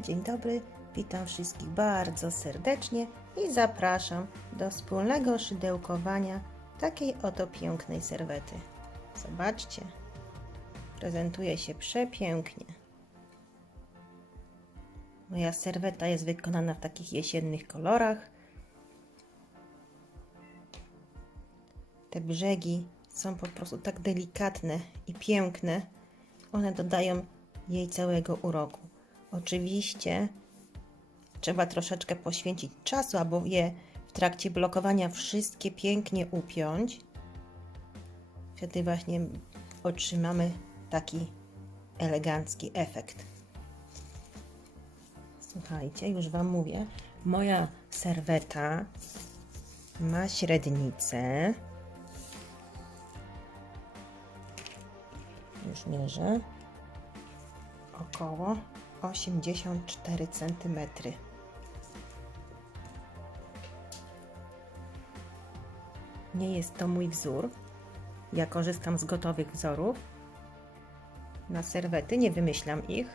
dzień dobry. Witam wszystkich bardzo serdecznie i zapraszam do wspólnego szydełkowania takiej oto pięknej serwety. Zobaczcie, prezentuje się przepięknie. Moja serweta jest wykonana w takich jesiennych kolorach. Te brzegi są po prostu tak delikatne i piękne. One dodają jej całego uroku. Oczywiście trzeba troszeczkę poświęcić czasu, aby je w trakcie blokowania wszystkie pięknie upiąć. Wtedy właśnie otrzymamy taki elegancki efekt. Słuchajcie, już Wam mówię, moja serweta ma średnicę. Już mierzę. Około 84 cm. Nie jest to mój wzór. Ja korzystam z gotowych wzorów na serwety, nie wymyślam ich.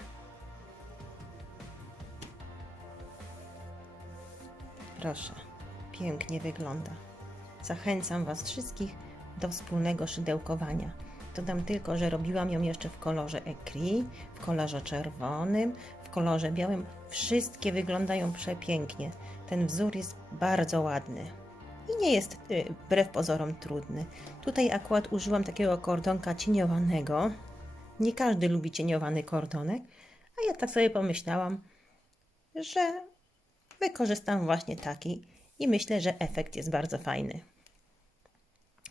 Proszę, pięknie wygląda. Zachęcam Was wszystkich do wspólnego szydełkowania. Dodam tylko, że robiłam ją jeszcze w kolorze écrit, w kolorze czerwonym, w kolorze białym. Wszystkie wyglądają przepięknie. Ten wzór jest bardzo ładny i nie jest wbrew pozorom trudny. Tutaj akurat użyłam takiego kordonka cieniowanego. Nie każdy lubi cieniowany kordonek, a ja tak sobie pomyślałam, że wykorzystam właśnie taki i myślę, że efekt jest bardzo fajny.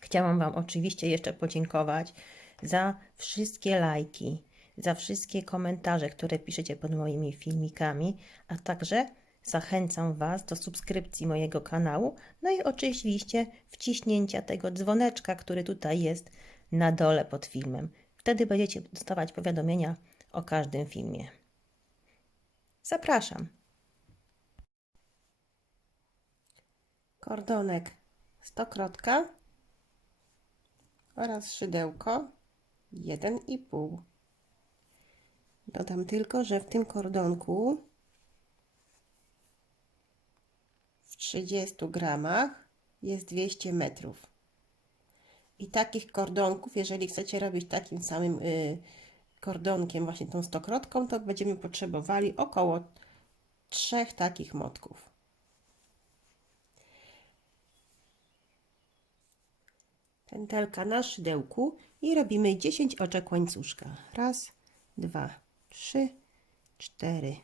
Chciałam Wam oczywiście jeszcze podziękować za wszystkie lajki, za wszystkie komentarze, które piszecie pod moimi filmikami, a także zachęcam Was do subskrypcji mojego kanału, no i oczywiście wciśnięcia tego dzwoneczka, który tutaj jest na dole pod filmem. Wtedy będziecie dostawać powiadomienia o każdym filmie. Zapraszam. Kordonek stokrotka oraz szydełko 1,5. Dodam tylko, że w tym kordonku w 30 gramach jest 200 metrów. I takich kordonków, jeżeli chcecie robić takim samym kordonkiem, właśnie tą stokrotką, to będziemy potrzebowali około 3 takich motków. Pętelka na szydełku i robimy 10 oczek łańcuszka. Raz, 2, 3, 4,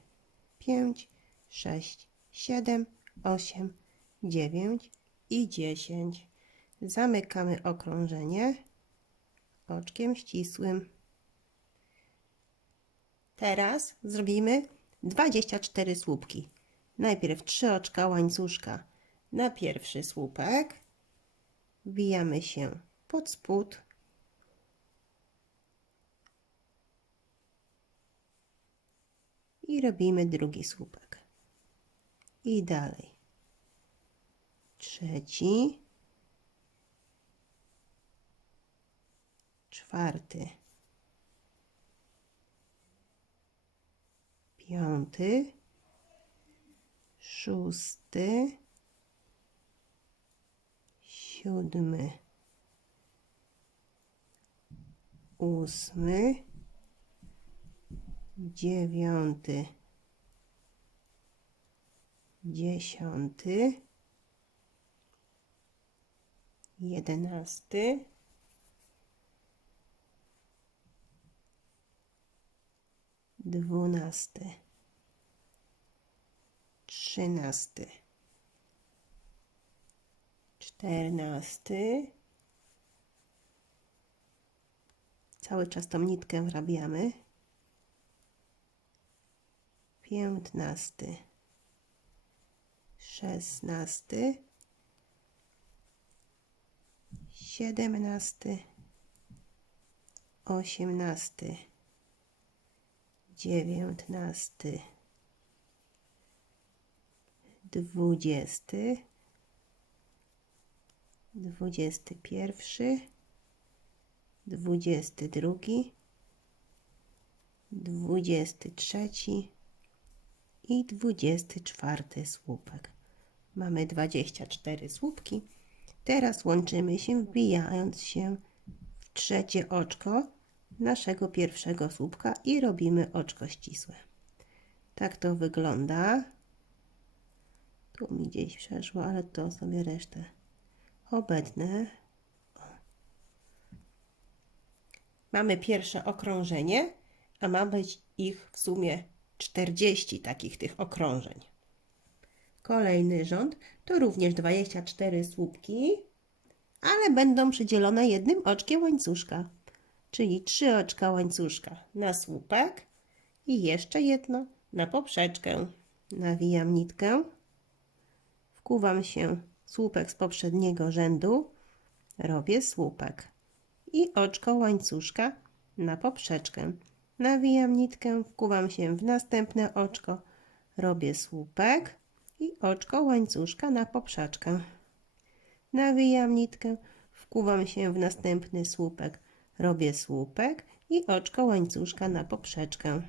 5, 6, 7, 8, 9 i 10. Zamykamy okrążenie oczkiem ścisłym. Teraz zrobimy 24 słupki. Najpierw 3 oczka łańcuszka na pierwszy słupek. Wbijamy się pod spód. I robimy drugi słupek. I dalej. Trzeci. Czwarty. Piąty. Szósty. Siódmy. Ósmy. Dziewiąty. 10. 11. 12. 13. 14. Cały czas tą nitkę wrabiamy. 15. 16. 17. 18. 19. 20. 21. 22. 23. i 24 słupek. Mamy 24 słupki. Teraz łączymy się, wbijając się w trzecie oczko naszego pierwszego słupka i robimy oczko ścisłe. Tak to wygląda. Tu mi gdzieś przeszło, ale to sobie resztę obetnę. Mamy pierwsze okrążenie, a ma być ich w sumie 40 takich tych okrążeń. Kolejny rząd to również 24 słupki, ale będą przydzielone jednym oczkiem łańcuszka, czyli 3 oczka łańcuszka na słupek i jeszcze jedno na poprzeczkę. Nawijam nitkę, wkuwam się w słupek z poprzedniego rzędu, robię słupek i oczko łańcuszka na poprzeczkę. Nawijam nitkę, wkuwam się w następne oczko, robię słupek i oczko łańcuszka na poprzeczkę. Nawijam nitkę, wkuwam się w następny słupek, robię słupek i oczko łańcuszka na poprzeczkę.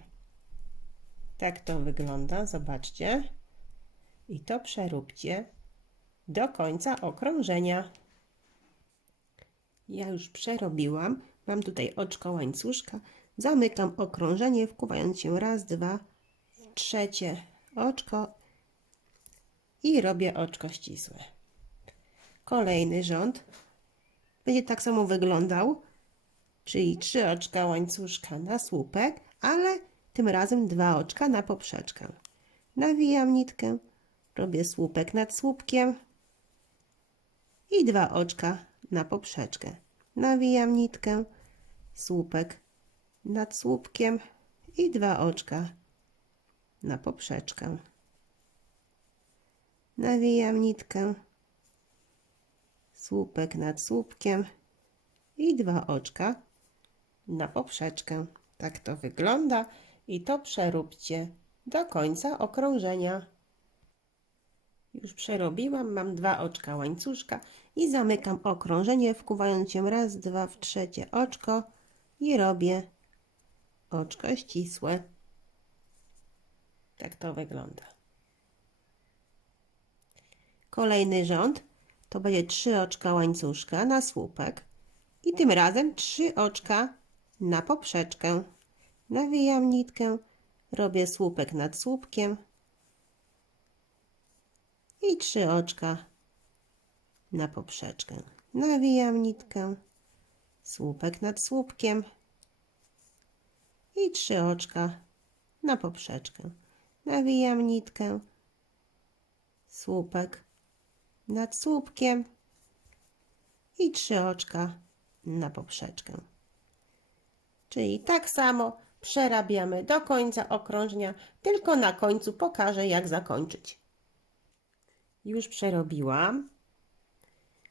Tak to wygląda, zobaczcie. I to przeróbcie do końca okrążenia. Ja już przerobiłam, mam tutaj oczko łańcuszka, zamykam okrążenie, wkuwając się raz, dwa, w trzecie oczko i robię oczko ścisłe. Kolejny rząd będzie tak samo wyglądał, czyli 3 oczka łańcuszka na słupek, ale tym razem 2 oczka na poprzeczkę. Nawijam nitkę, robię słupek nad słupkiem i 2 oczka na poprzeczkę. Nawijam nitkę, słupek nad słupkiem i 2 oczka na poprzeczkę. Nawijam nitkę, słupek nad słupkiem i 2 oczka na poprzeczkę. Tak to wygląda i to przeróbcie do końca okrążenia. Już przerobiłam, mam 2 oczka łańcuszka i zamykam okrążenie, wkuwając się raz, dwa w trzecie oczko i robię oczko ścisłe. Tak to wygląda. Kolejny rząd to będzie 3 oczka łańcuszka na słupek i tym razem 3 oczka na poprzeczkę. Nawijam nitkę, robię słupek nad słupkiem i 3 oczka na poprzeczkę. Nawijam nitkę, słupek nad słupkiem i 3 oczka na poprzeczkę. Nawijam nitkę, słupek nad słupkiem i 3 oczka na poprzeczkę. Czyli tak samo przerabiamy do końca okrążenia, tylko na końcu pokażę, jak zakończyć. Już przerobiłam.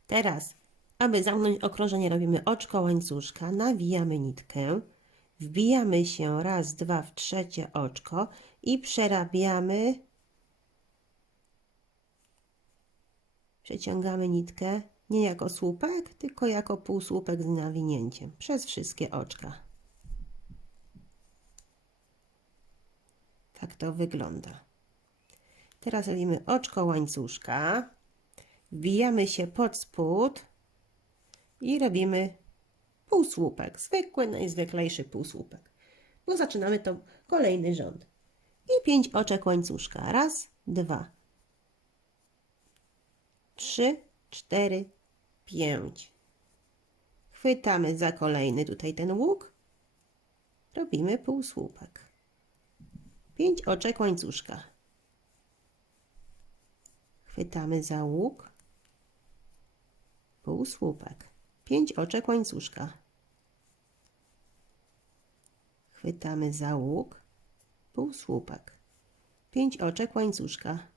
Teraz, aby zamknąć okrążenie, robimy oczko łańcuszka, nawijamy nitkę, wbijamy się raz, dwa w trzecie oczko i przerabiamy, przeciągamy nitkę nie jako słupek, tylko jako półsłupek z nawinięciem przez wszystkie oczka. Tak to wygląda. Teraz robimy oczko łańcuszka, wbijamy się pod spód i robimy półsłupek, zwykły, najzwyklejszy półsłupek, bo zaczynamy to kolejny rząd. I 5 oczek łańcuszka. Raz, 2, 3, 4, 5. Chwytamy za kolejny tutaj ten łuk, robimy półsłupek. 5 oczek łańcuszka. Chwytamy za łuk, półsłupek. 5 oczek łańcuszka. Chwytamy za łuk, półsłupek. 5 oczek łańcuszka.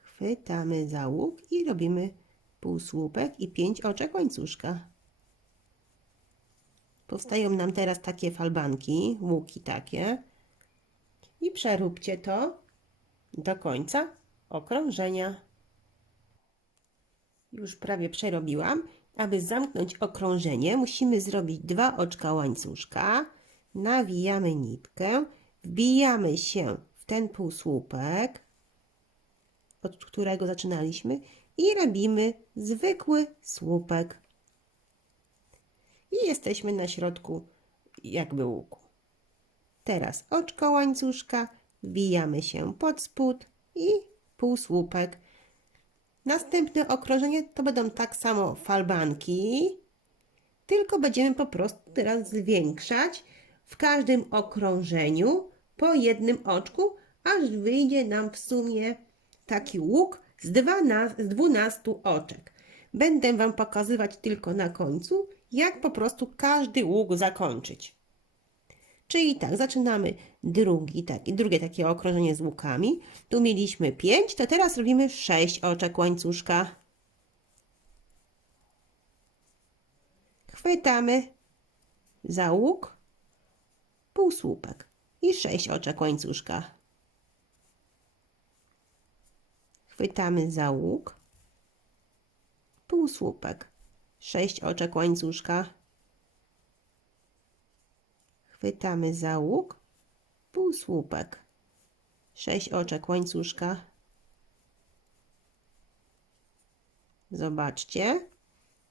Chwytamy za łuk i robimy półsłupek i 5 oczek łańcuszka. Powstają nam teraz takie falbanki, łuki takie. I przeróbcie to do końca okrążenia. Już prawie przerobiłam. Aby zamknąć okrążenie, musimy zrobić 2 oczka łańcuszka, nawijamy nitkę, wbijamy się w ten półsłupek, od którego zaczynaliśmy i robimy zwykły słupek. I jesteśmy na środku jakby łuku. Teraz oczko łańcuszka, wbijamy się pod spód i półsłupek. Następne okrążenie to będą tak samo falbanki, tylko będziemy po prostu teraz zwiększać w każdym okrążeniu po jednym oczku, aż wyjdzie nam w sumie taki łuk z 12 oczek. Będę Wam pokazywać tylko na końcu, jak po prostu każdy łuk zakończyć. Czyli tak, zaczynamy drugie takie okrążenie z łukami. Tu mieliśmy 5, to teraz robimy 6 oczek łańcuszka. Chwytamy za łuk, półsłupek i 6 oczek łańcuszka. Chwytamy za łuk, półsłupek, 6 oczek łańcuszka. Chwytamy za łuk, półsłupek, 6 oczek łańcuszka. Zobaczcie,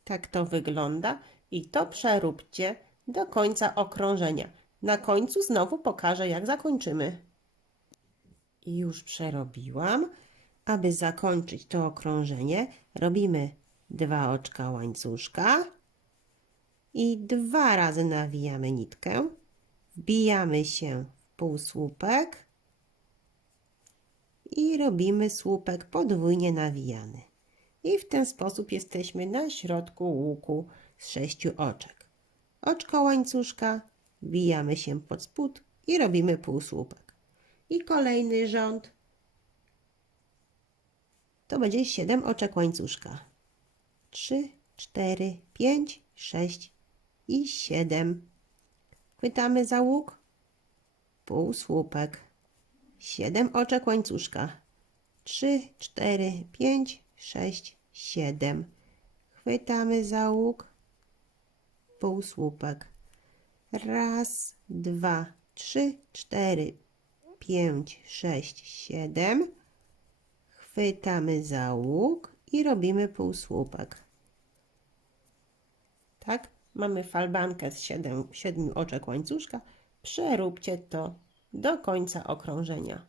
tak to wygląda i to przeróbcie do końca okrążenia. Na końcu znowu pokażę, jak zakończymy. I już przerobiłam. Aby zakończyć to okrążenie, robimy 2 oczka łańcuszka i 2 razy nawijamy nitkę. Wbijamy się w półsłupek i robimy słupek podwójnie nawijany. I w ten sposób jesteśmy na środku łuku z 6 oczek. Oczko łańcuszka, wbijamy się pod spód i robimy półsłupek. I kolejny rząd to będzie 7 oczek łańcuszka. 3, 4, 5, 6 i 7. Chwytamy za łuk, półsłupek, 7 oczek łańcuszka. 3, 4, 5, 6, 7. Chwytamy za łuk, półsłupek. Raz, 2, 3, 4, 5, 6, 7. Chwytamy za łuk i robimy półsłupek. Tak, mamy falbankę z 7 oczek łańcuszka. Przeróbcie to do końca okrążenia.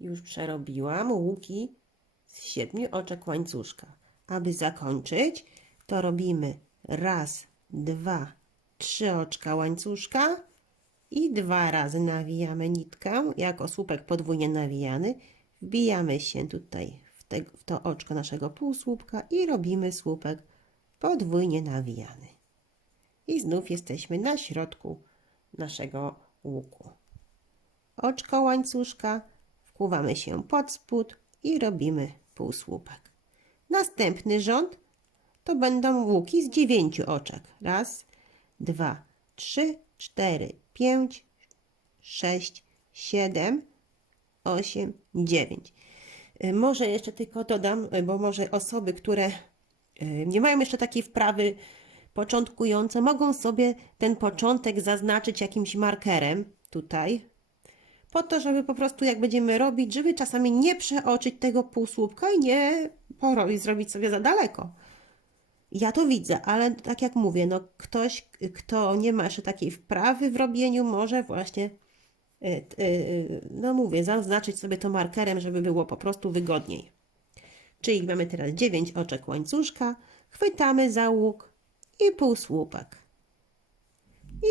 Już przerobiłam łuki z 7 oczek łańcuszka. Aby zakończyć, to robimy raz, 2, 3 oczka łańcuszka i 2 razy nawijamy nitkę jako słupek podwójnie nawijany. Wbijamy się tutaj w to oczko naszego półsłupka i robimy słupek podwójnie nawijany. I znów jesteśmy na środku naszego łuku. Oczko łańcuszka, wkłuwamy się pod spód i robimy półsłupek. Następny rząd to będą łuki z 9 oczek. Raz, 2, 3, 4, 5, 6, 7, 8, 9. Może jeszcze tylko dodam, bo może osoby, które nie mają jeszcze takiej wprawy początkujące, mogą sobie ten początek zaznaczyć jakimś markerem tutaj, po to, żeby po prostu jak będziemy robić, żeby czasami nie przeoczyć tego półsłupka i nie zrobić sobie za daleko. Ja to widzę, ale tak jak mówię, no ktoś, kto nie ma jeszcze takiej wprawy w robieniu, może właśnie no mówię, zaznaczyć sobie to markerem, żeby było po prostu wygodniej. Czyli mamy teraz 9 oczek łańcuszka, chwytamy za łuk i półsłupek.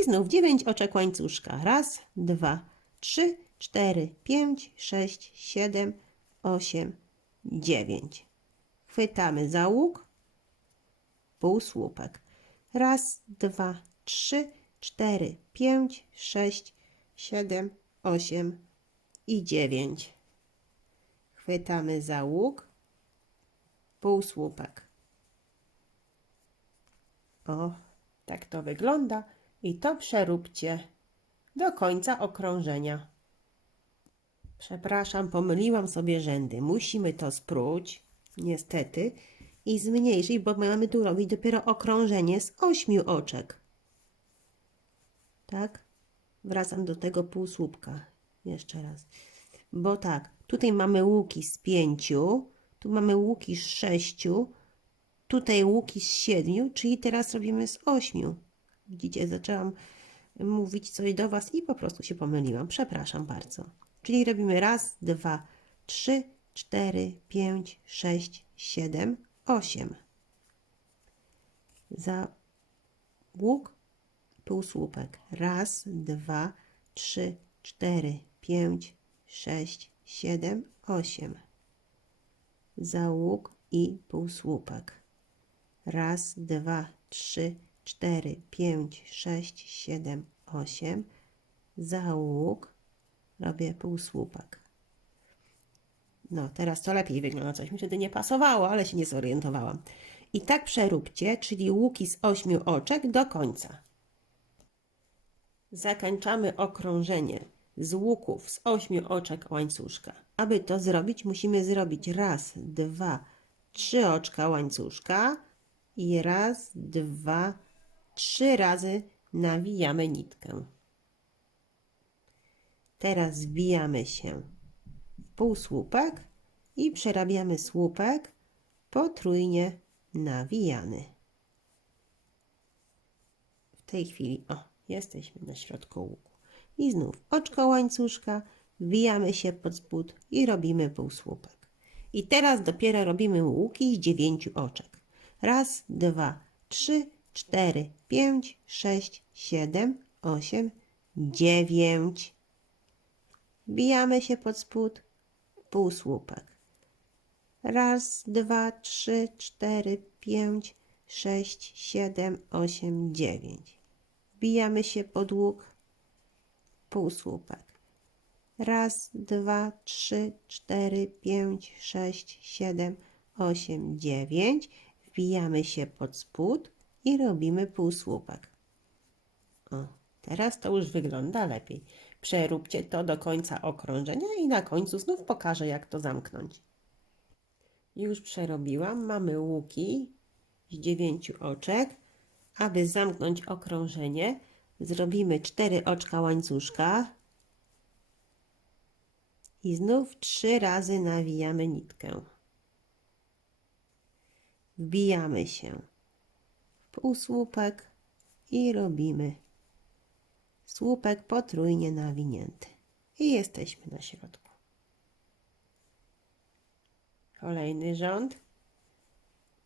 I znów 9 oczek łańcuszka. Raz, 2, 3, 4, 5, 6, 7, 8, 9. Chwytamy za łuk, półsłupek. Raz, 2, 3, 4, 5, 6, 7, 8 i 9. Chwytamy za łuk, półsłupek. O, tak to wygląda i to przeróbcie do końca okrążenia. Przepraszam, pomyliłam sobie rzędy. Musimy to spróć, niestety, i zmniejszyć, bo mamy tu robić dopiero okrążenie z 8 oczek. Tak? Wracam do tego półsłupka. Jeszcze raz. Bo tak, tutaj mamy łuki z 5, tu mamy łuki z 6, tutaj łuki z 7, czyli teraz robimy z 8. Widzicie, zaczęłam mówić coś do Was i po prostu się pomyliłam. Przepraszam bardzo. Czyli robimy raz, 2, 3, 4, 5, 6, 7, 8. Za łuk półsłupek. Raz, 2, 3, 4, 5, 6, 7, 8. Za łuk i półsłupek. Raz, 2, 3, 4, 5, 6, 7, 8. Za łuk robię półsłupek. No, teraz to lepiej wygląda. Coś mi wtedy nie pasowało, ale się nie zorientowałam. I tak przeróbcie, czyli łuki z 8 oczek do końca. Zakończamy okrążenie z łuków z 8 oczek łańcuszka. Aby to zrobić, musimy zrobić raz, 2, 3 oczka łańcuszka i raz, 2, 3 razy nawijamy nitkę. Teraz wbijamy się w półsłupek i przerabiamy słupek potrójnie nawijany. W tej chwili, jesteśmy na środku łuku. I znów oczko łańcuszka, wbijamy się pod spód i robimy półsłupek. I teraz dopiero robimy łuki z 9 oczek. Raz, 2, 3, 4, 5, 6, 7, 8, 9. Wbijamy się pod spód, półsłupek. Raz, 2, 3, 4, 5, 6, 7, 8, 9. Wbijamy się pod łuk, półsłupek. Raz, 2, 3, 4, 5, 6, 7, 8, 9. Wbijamy się pod spód i robimy półsłupek. Teraz to już wygląda lepiej. Przeróbcie to do końca okrążenia i na końcu znów pokażę, jak to zamknąć. Już przerobiłam. Mamy łuki z 9 oczek. Aby zamknąć okrążenie, zrobimy 4 oczka łańcuszka i znów 3 razy nawijamy nitkę. Wbijamy się w półsłupek i robimy słupek potrójnie nawinięty. I jesteśmy na środku. Kolejny rząd.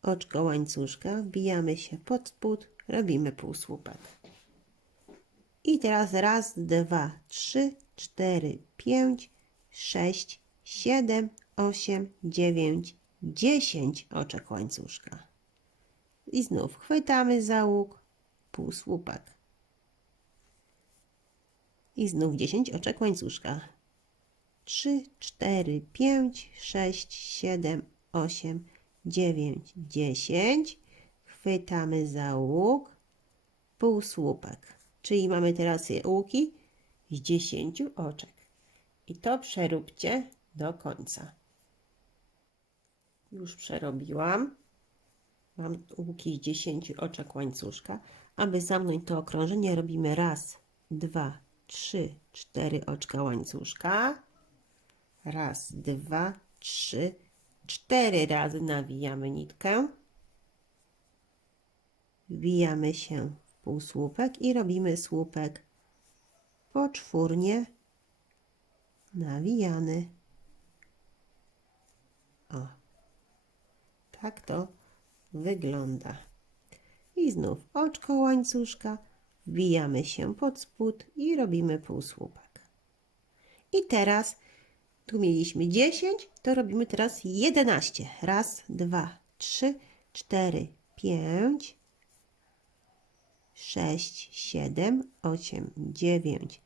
Oczko łańcuszka, wbijamy się pod spód, robimy półsłupek. I teraz raz, 2, 3, 4, 5, 6, 7, 8, 9, 10 oczek łańcuszka. I znów chwytamy za łuk, półsłupek. I znów 10 oczek łańcuszka. 3, 4, 5, 6, 7, 8, 9, 10. Chwytamy za łuk, półsłupek. Czyli mamy teraz łuki z 10 oczek. I to przeróbcie do końca. Już przerobiłam. Mam łuki z 10 oczek łańcuszka. Aby zamknąć to okrążenie, robimy raz, 2, 3, 4 oczka łańcuszka. Raz, 2, 3, 4 razy nawijamy nitkę. Wbijamy się w półsłupek i robimy słupek poczwórnie nawijany. Tak to wygląda. I znów oczko łańcuszka, wbijamy się pod spód i robimy półsłupek. I teraz tu mieliśmy 10, to robimy teraz 11. Raz, 2, 3, 4, 5, 6, 7, 8, 9,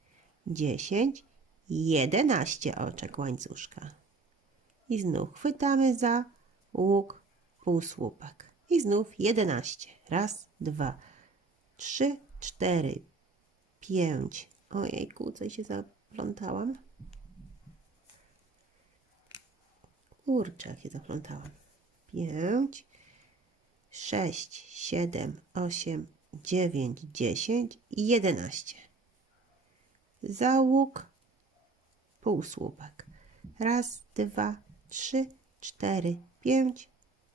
10, 11 oczek łańcuszka. I znów chwytamy za łuk, półsłupek. I znów 11. Raz, 2, 3, 4, 5. Ojejku, coś się zaplątałam. Kurczę, jak się zaplątałam. 5, 6, 7, 8, 9, 10 i 11. za łuk, półsłupek. Raz, dwa, trzy, cztery, pięć,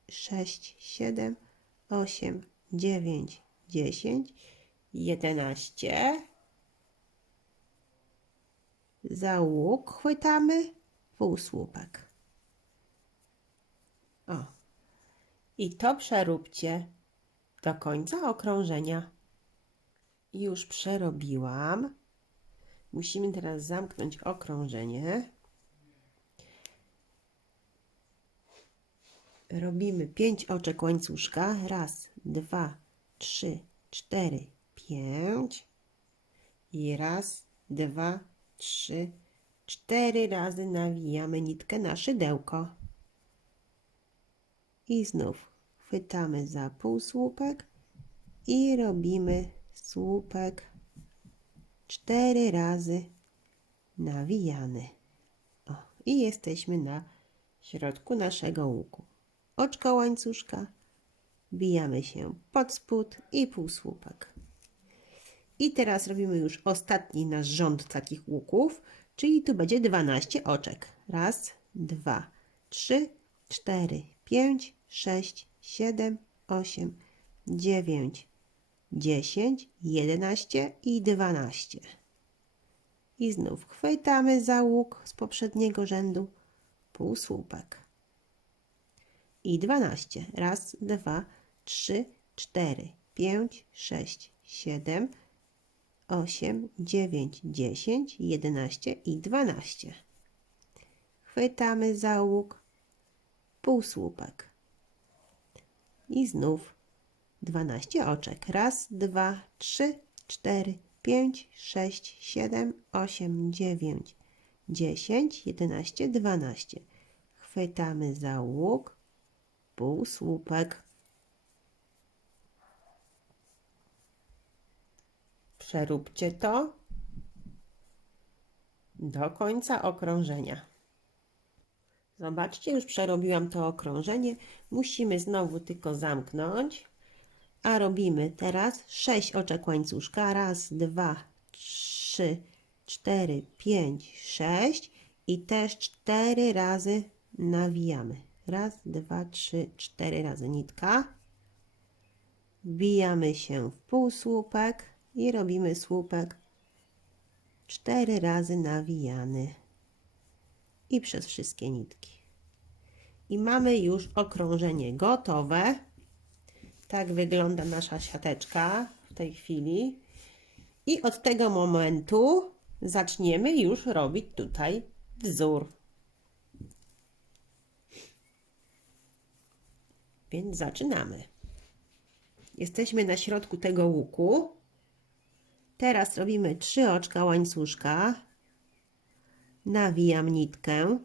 6, 7, 8, 9, 10, 11. Za łuk chwytamy półsłupek. O. I to przeróbcie do końca okrążenia. Już przerobiłam. Musimy teraz zamknąć okrążenie. Robimy 5 oczek łańcuszka. Raz, dwa, trzy, cztery, 5. I raz, dwa, trzy, 4 razy nawijamy nitkę na szydełko. I znów chwytamy za półsłupek i robimy słupek 4 razy nawijany. O, i jesteśmy na środku naszego łuku. Oczko łańcuszka, wbijamy się pod spód i półsłupek. I teraz robimy już ostatni nasz rząd takich łuków, czyli tu będzie 12 oczek. Raz, dwa, trzy, 4, 5, 6, 7, 8, 9, 10, 11 i 12. I znów chwytamy za łuk z poprzedniego rzędu, półsłupek. I 12. Raz, dwa, 3, 4, 5, 6, 7, 8, 9, 10, 11 i 12. Chwytamy za łuk, półsłupek. I znów 12 oczek. Raz, dwa, 3, 4, 5, 6, 7, 8, 9, 10, 11, 12. Chwytamy za łuk, półsłupek. Przeróbcie to do końca okrążenia. Zobaczcie, już przerobiłam to okrążenie. Musimy znowu tylko zamknąć. A robimy teraz 6 oczek łańcuszka. Raz, dwa, 3, 4, 5, 6 i też 4 razy nawijamy. Raz, dwa, 3, 4 razy nitka. Wbijamy się w półsłupek i robimy słupek 4 razy nawijany i przez wszystkie nitki. I mamy już okrążenie gotowe. Tak wygląda nasza siateczka w tej chwili. I od tego momentu zaczniemy już robić tutaj wzór. Więc zaczynamy. Jesteśmy na środku tego łuku. Teraz robimy 3 oczka łańcuszka. Nawijam nitkę.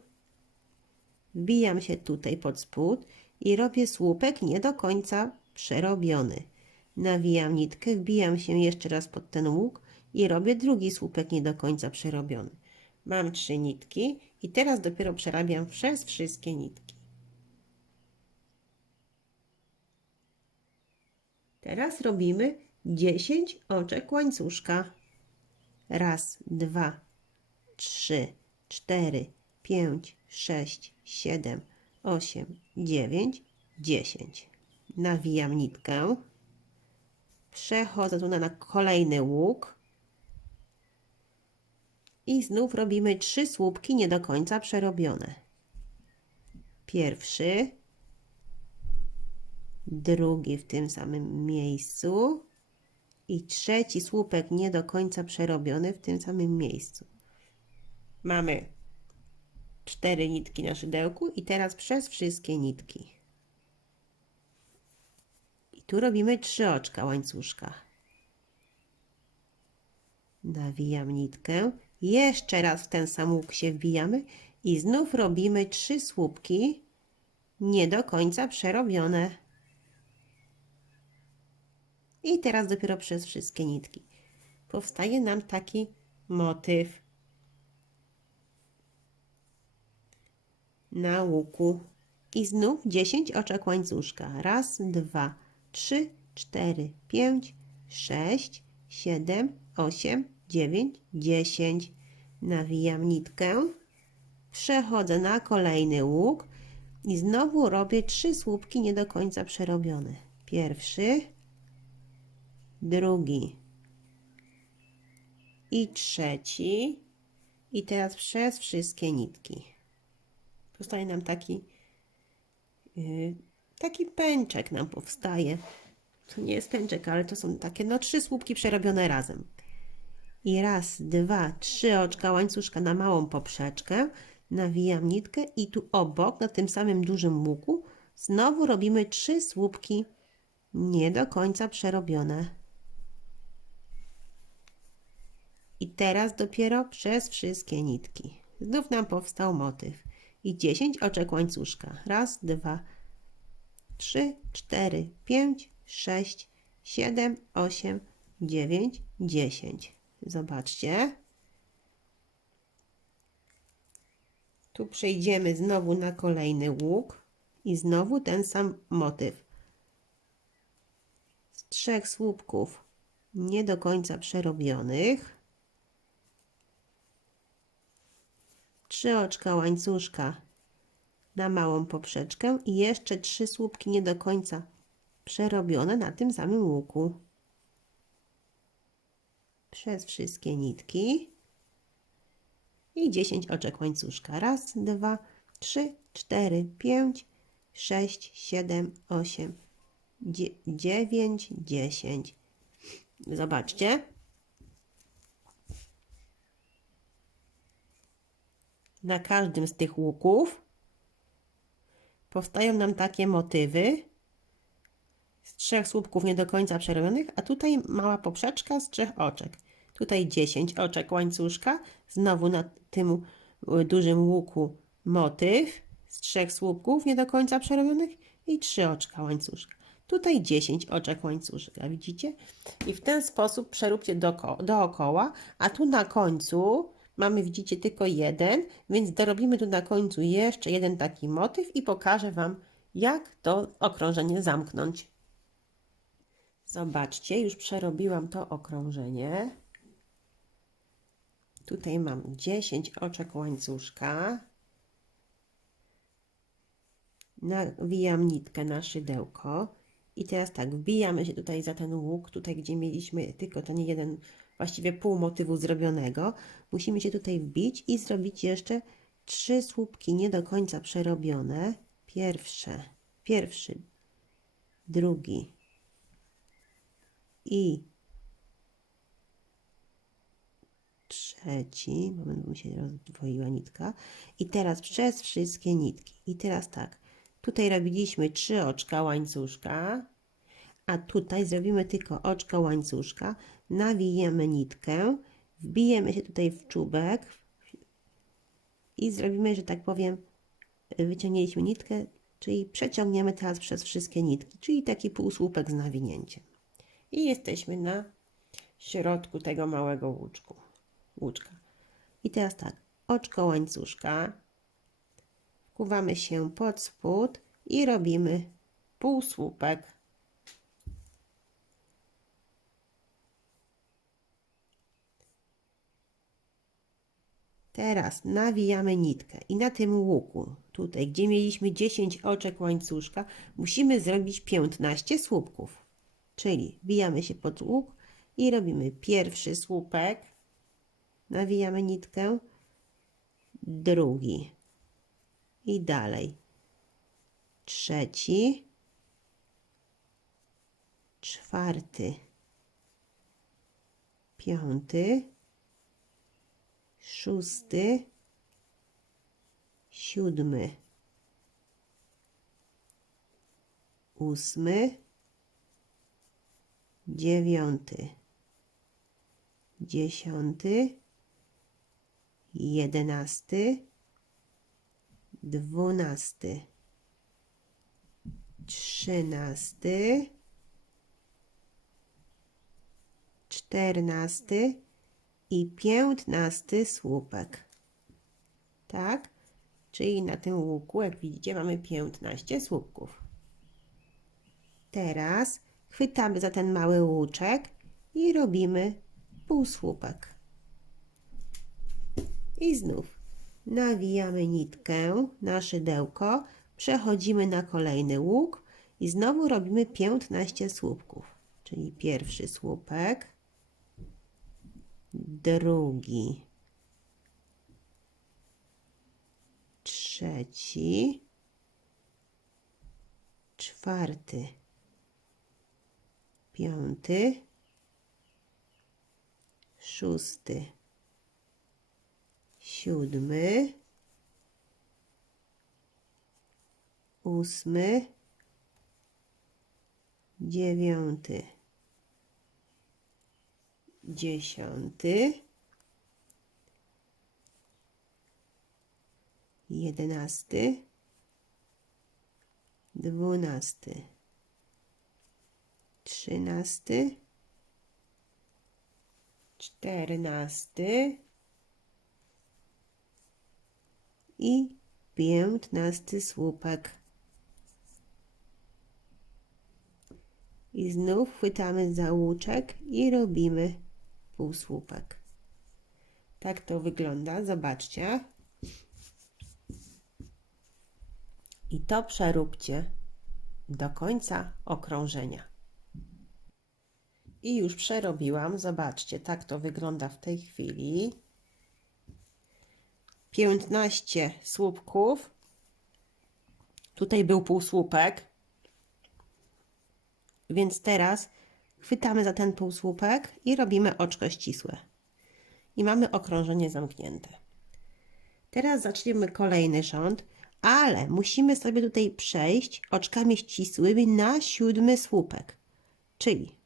Wbijam się tutaj pod spód i robię słupek nie do końca przerobiony. Nawijam nitkę, wbijam się jeszcze raz pod ten łuk i robię drugi słupek nie do końca przerobiony. Mam 3 nitki i teraz dopiero przerabiam przez wszystkie nitki. Teraz robimy 10 oczek łańcuszka. Raz, dwa, 3, 4, 5, 6, 7, 8, 9, 10. Nawijam nitkę. Przechodzę tu na kolejny łuk. I znów robimy 3 słupki nie do końca przerobione. Pierwszy, drugi w tym samym miejscu i trzeci słupek nie do końca przerobiony w tym samym miejscu. Mamy 4 nitki na szydełku i teraz przez wszystkie nitki. I tu robimy 3 oczka łańcuszka. Nawijam nitkę. Jeszcze raz w ten sam łuk się wbijamy i znów robimy 3 słupki nie do końca przerobione. I teraz dopiero przez wszystkie nitki. Powstaje nam taki motyw na łuku. I znów 10 oczek łańcuszka. Raz, dwa, 3, 4, 5, 6, 7, 8, 9, 10. Nawijam nitkę, przechodzę na kolejny łuk i znowu robię 3 słupki nie do końca przerobione. Pierwszy, drugi i trzeci. I teraz przez wszystkie nitki. Powstaje nam taki pęczek nam powstaje. To nie jest pęczek, ale to są takie 3 słupki przerobione razem. I raz, 2, 3 oczka łańcuszka na małą poprzeczkę. Nawijam nitkę i tu obok, na tym samym dużym łuku, znowu robimy 3 słupki nie do końca przerobione. I teraz dopiero przez wszystkie nitki. Znów nam powstał motyw. I 10 oczek łańcuszka. Raz, 2, 3, 4, 5, 6, 7, 8, 9, 10. Zobaczcie. Tu przejdziemy znowu na kolejny łuk i znowu ten sam motyw. Z 3 słupków nie do końca przerobionych. 3 oczka łańcuszka na małą poprzeczkę i jeszcze 3 słupki nie do końca przerobione na tym samym łuku. Przez wszystkie nitki i 10 oczek łańcuszka. Raz, 2, 3, 4, 5, 6, 7, 8, 9, 10. Zobaczcie. Na każdym z tych łuków powstają nam takie motywy z 3 słupków nie do końca przerobionych, a tutaj mała poprzeczka z 3 oczek. Tutaj 10 oczek łańcuszka, znowu na tym dużym łuku motyw z 3 słupków nie do końca przerobionych i 3 oczka łańcuszka. Tutaj 10 oczek łańcuszka, widzicie? I w ten sposób przeróbcie dookoła, a tu na końcu mamy, widzicie, tylko jeden, więc dorobimy tu na końcu jeszcze jeden taki motyw i pokażę Wam, jak to okrążenie zamknąć. Zobaczcie, już przerobiłam to okrążenie. Tutaj mam 10 oczek łańcuszka. Nawijam nitkę na szydełko. I teraz tak, wbijamy się tutaj za ten łuk, tutaj gdzie mieliśmy tylko ten jeden, właściwie pół motywu zrobionego. Musimy się tutaj wbić i zrobić jeszcze 3 słupki nie do końca przerobione. Pierwszy, drugi i trzeci. Moment, bo mi się rozdwoiła nitka. I teraz przez wszystkie nitki. I teraz tak, tutaj robiliśmy 3 oczka łańcuszka, a tutaj zrobimy tylko oczko łańcuszka, nawijemy nitkę, wbijemy się tutaj w czubek i zrobimy, że tak powiem, wyciągnęliśmy nitkę, czyli przeciągniemy teraz przez wszystkie nitki, czyli taki półsłupek z nawinięciem. I jesteśmy na środku tego małego łuczka. I teraz tak, oczko łańcuszka, wkuwamy się pod spód i robimy półsłupek. Teraz nawijamy nitkę i na tym łuku, tutaj gdzie mieliśmy 10 oczek łańcuszka, musimy zrobić 15 słupków. Czyli wbijamy się pod łuk i robimy pierwszy słupek, nawijamy nitkę, drugi i dalej, trzeci, czwarty, piąty, szósty, siódmy, ósmy, dziewiąty, 10, 11, 12, 13, 14 i 15 słupek. Tak? Czyli na tym łuku, jak widzicie, mamy 15 słupków. Teraz chwytamy za ten mały łuczek i robimy półsłupek. I znów nawijamy nitkę na szydełko, przechodzimy na kolejny łuk i znowu robimy 15 słupków. Czyli pierwszy słupek, drugi, trzeci, czwarty, piąty, szósty, siódmy, ósmy, dziewiąty, dziesiąty, 11, 12, 13, 14 i 15 słupek. I znów chwytamy za łuczek i robimy półsłupek. Tak to wygląda, zobaczcie. I to przeróbcie do końca okrążenia. I już przerobiłam, zobaczcie, tak to wygląda w tej chwili. 15 słupków. Tutaj był półsłupek. Więc teraz chwytamy za ten półsłupek i robimy oczko ścisłe. I mamy okrążenie zamknięte. Teraz zaczniemy kolejny rząd, ale musimy sobie tutaj przejść oczkami ścisłymi na 7 słupek. Czyli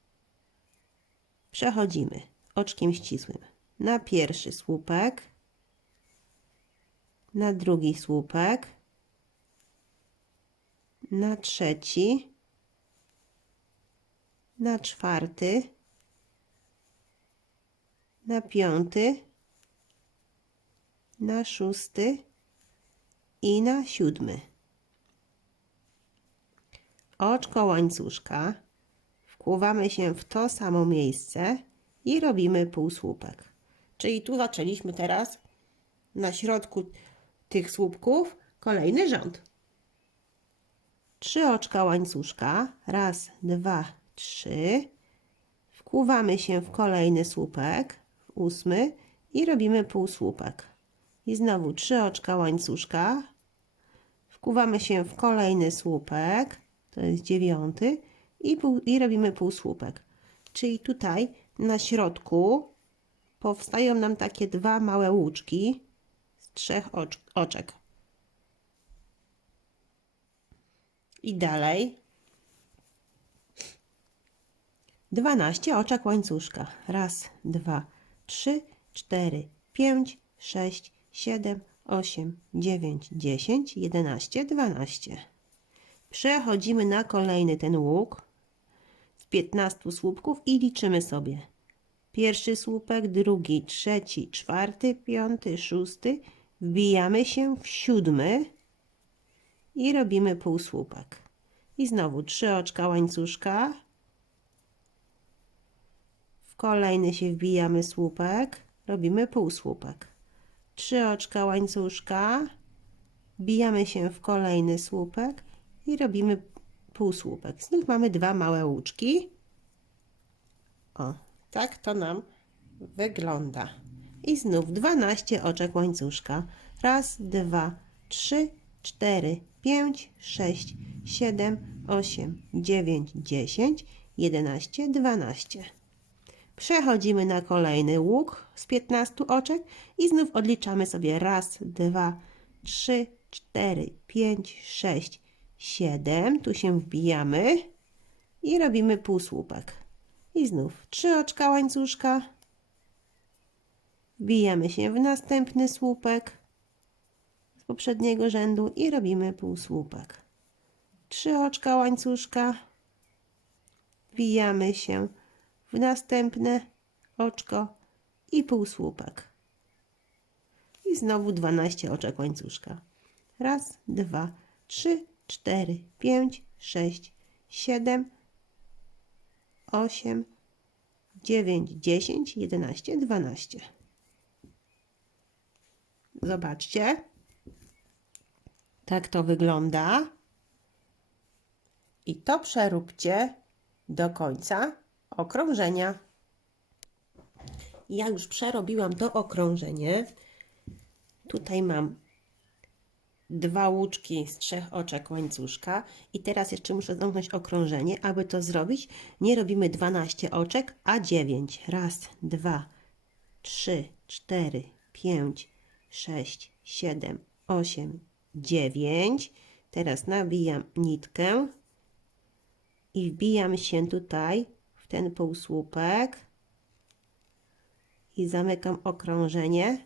przechodzimy oczkiem ścisłym na pierwszy słupek, na drugi słupek, na trzeci, na czwarty, na piąty, na szósty i na 7. Oczko łańcuszka wkłuwamy się w to samo miejsce i robimy półsłupek. Czyli tu zaczęliśmy teraz na środku tych słupków kolejny rząd. 3 oczka łańcuszka, raz, dwa, 3. Wkłuwamy się w kolejny słupek, w 8 i robimy półsłupek. I znowu 3 oczka łańcuszka, wkuwamy się w kolejny słupek, to jest 9 i robimy półsłupek. Czyli tutaj na środku powstają nam takie 2 małe łuczki z 3 oczek. I dalej 12 oczek łańcuszka. Raz, dwa, 3, 4, 5, 6, 7, 8, 9, 10, 11, 12. Przechodzimy na kolejny ten łuk z 15 słupków i liczymy sobie. Pierwszy słupek, drugi, trzeci, czwarty, piąty, szósty. Wbijamy się w 7 i robimy półsłupek. I znowu 3 oczka łańcuszka. W kolejny się wbijamy słupek, robimy półsłupek. 3 oczka łańcuszka, wbijamy się w kolejny słupek i robimy półsłupek. Znów mamy 2 małe łuczki. O, tak to nam wygląda. I znów 12 oczek łańcuszka. Raz, dwa, 3, 4, 5, 6, 7, 8, 9, 10, 11, 12. Przechodzimy na kolejny łuk z 15 oczek i znów odliczamy sobie raz, dwa, 3, 4, 5, 6, 7. Tu się wbijamy i robimy półsłupek. I znów 3 oczka łańcuszka. Wbijamy się w następny słupek z poprzedniego rzędu i robimy półsłupek. 3 oczka łańcuszka. Wbijamy się w następne oczko i półsłupek. I znowu 12 oczek łańcuszka. Raz, dwa, 3, 4, 5, 6, 7, 8, 9, 10, 11, 12. Zobaczcie. Tak to wygląda. I to przeróbcie do końca okrążenia. Ja już przerobiłam to okrążenie. Tutaj mam 2 łuczki z 3 oczek łańcuszka i teraz jeszcze muszę zamknąć okrążenie. Aby to zrobić, nie robimy 12 oczek, a 9. Raz, 2, 3, 4, 5, 6, 7, 8, 9. Teraz nawijam nitkę i wbijam się tutaj w ten półsłupek i zamykam okrążenie,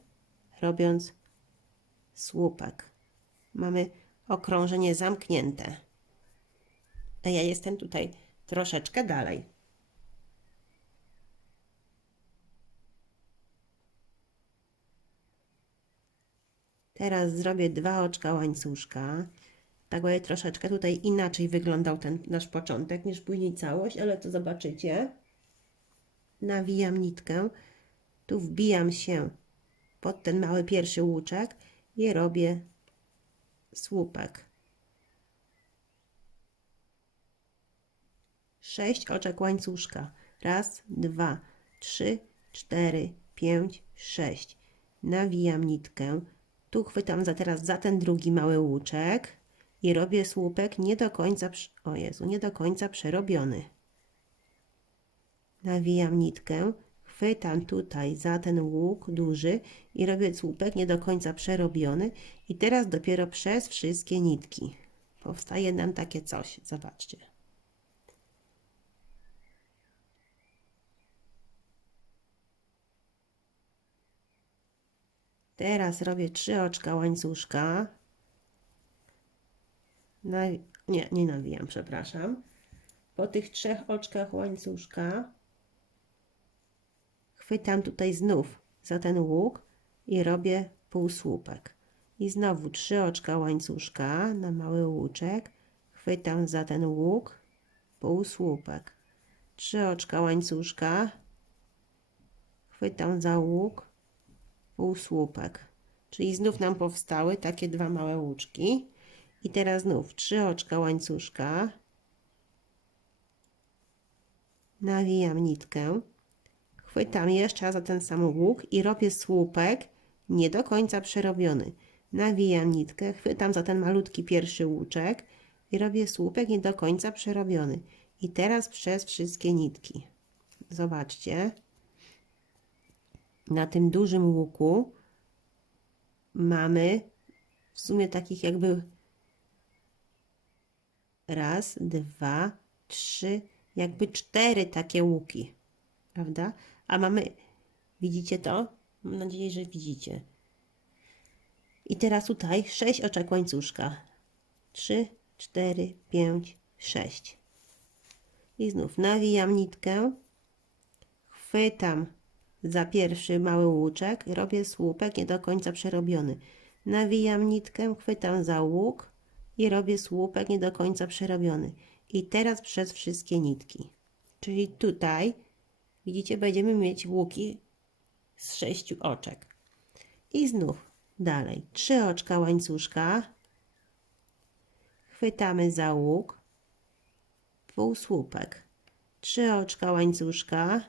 robiąc słupek. Mamy okrążenie zamknięte. A ja jestem tutaj troszeczkę dalej. Teraz zrobię 2 oczka łańcuszka. Tak będzie troszeczkę tutaj inaczej wyglądał ten nasz początek niż później całość, ale to zobaczycie. Nawijam nitkę. Tu wbijam się pod ten mały pierwszy łuczek i robię słupek. 6 oczek łańcuszka. Raz, 2, 3, 4, 5, 6. Nawijam nitkę. Tu chwytam teraz za ten drugi mały łuczek i robię słupek nie do końca, nie do końca przerobiony. Nawijam nitkę, chwytam tutaj za ten łuk duży i robię słupek nie do końca przerobiony i teraz dopiero przez wszystkie nitki powstaje nam takie coś. Zobaczcie. Teraz robię 3 oczka łańcuszka. Nie nawijam, przepraszam. Po tych 3 oczkach łańcuszka chwytam tutaj znów za ten łuk i robię półsłupek. I znowu 3 oczka łańcuszka na mały łuczek. Chwytam za ten łuk, półsłupek. 3 oczka łańcuszka. Chwytam za łuk, półsłupek. Czyli znów nam powstały takie 2 małe łuczki. I teraz znów 3 oczka łańcuszka. Nawijam nitkę. Chwytam jeszcze raz za ten sam łuk i robię słupek nie do końca przerobiony. Nawijam nitkę, chwytam za ten malutki pierwszy łuczek i robię słupek nie do końca przerobiony. I teraz przez wszystkie nitki. Zobaczcie. Na tym dużym łuku mamy w sumie takich jakby raz, 2, 3, jakby 4 takie łuki, prawda? A mamy, widzicie to? Mam nadzieję, że widzicie. I teraz tutaj 6 oczek łańcuszka. 3, 4, 5, 6. I znów nawijam nitkę, chwytam za pierwszy mały łuczek, robię słupek nie do końca przerobiony. Nawijam nitkę, chwytam za łuk i robię słupek nie do końca przerobiony. I teraz przez wszystkie nitki. Czyli tutaj, widzicie, będziemy mieć łuki z 6 oczek. I znów dalej 3 oczka łańcuszka. Chwytamy za łuk, półsłupek. 3 oczka łańcuszka.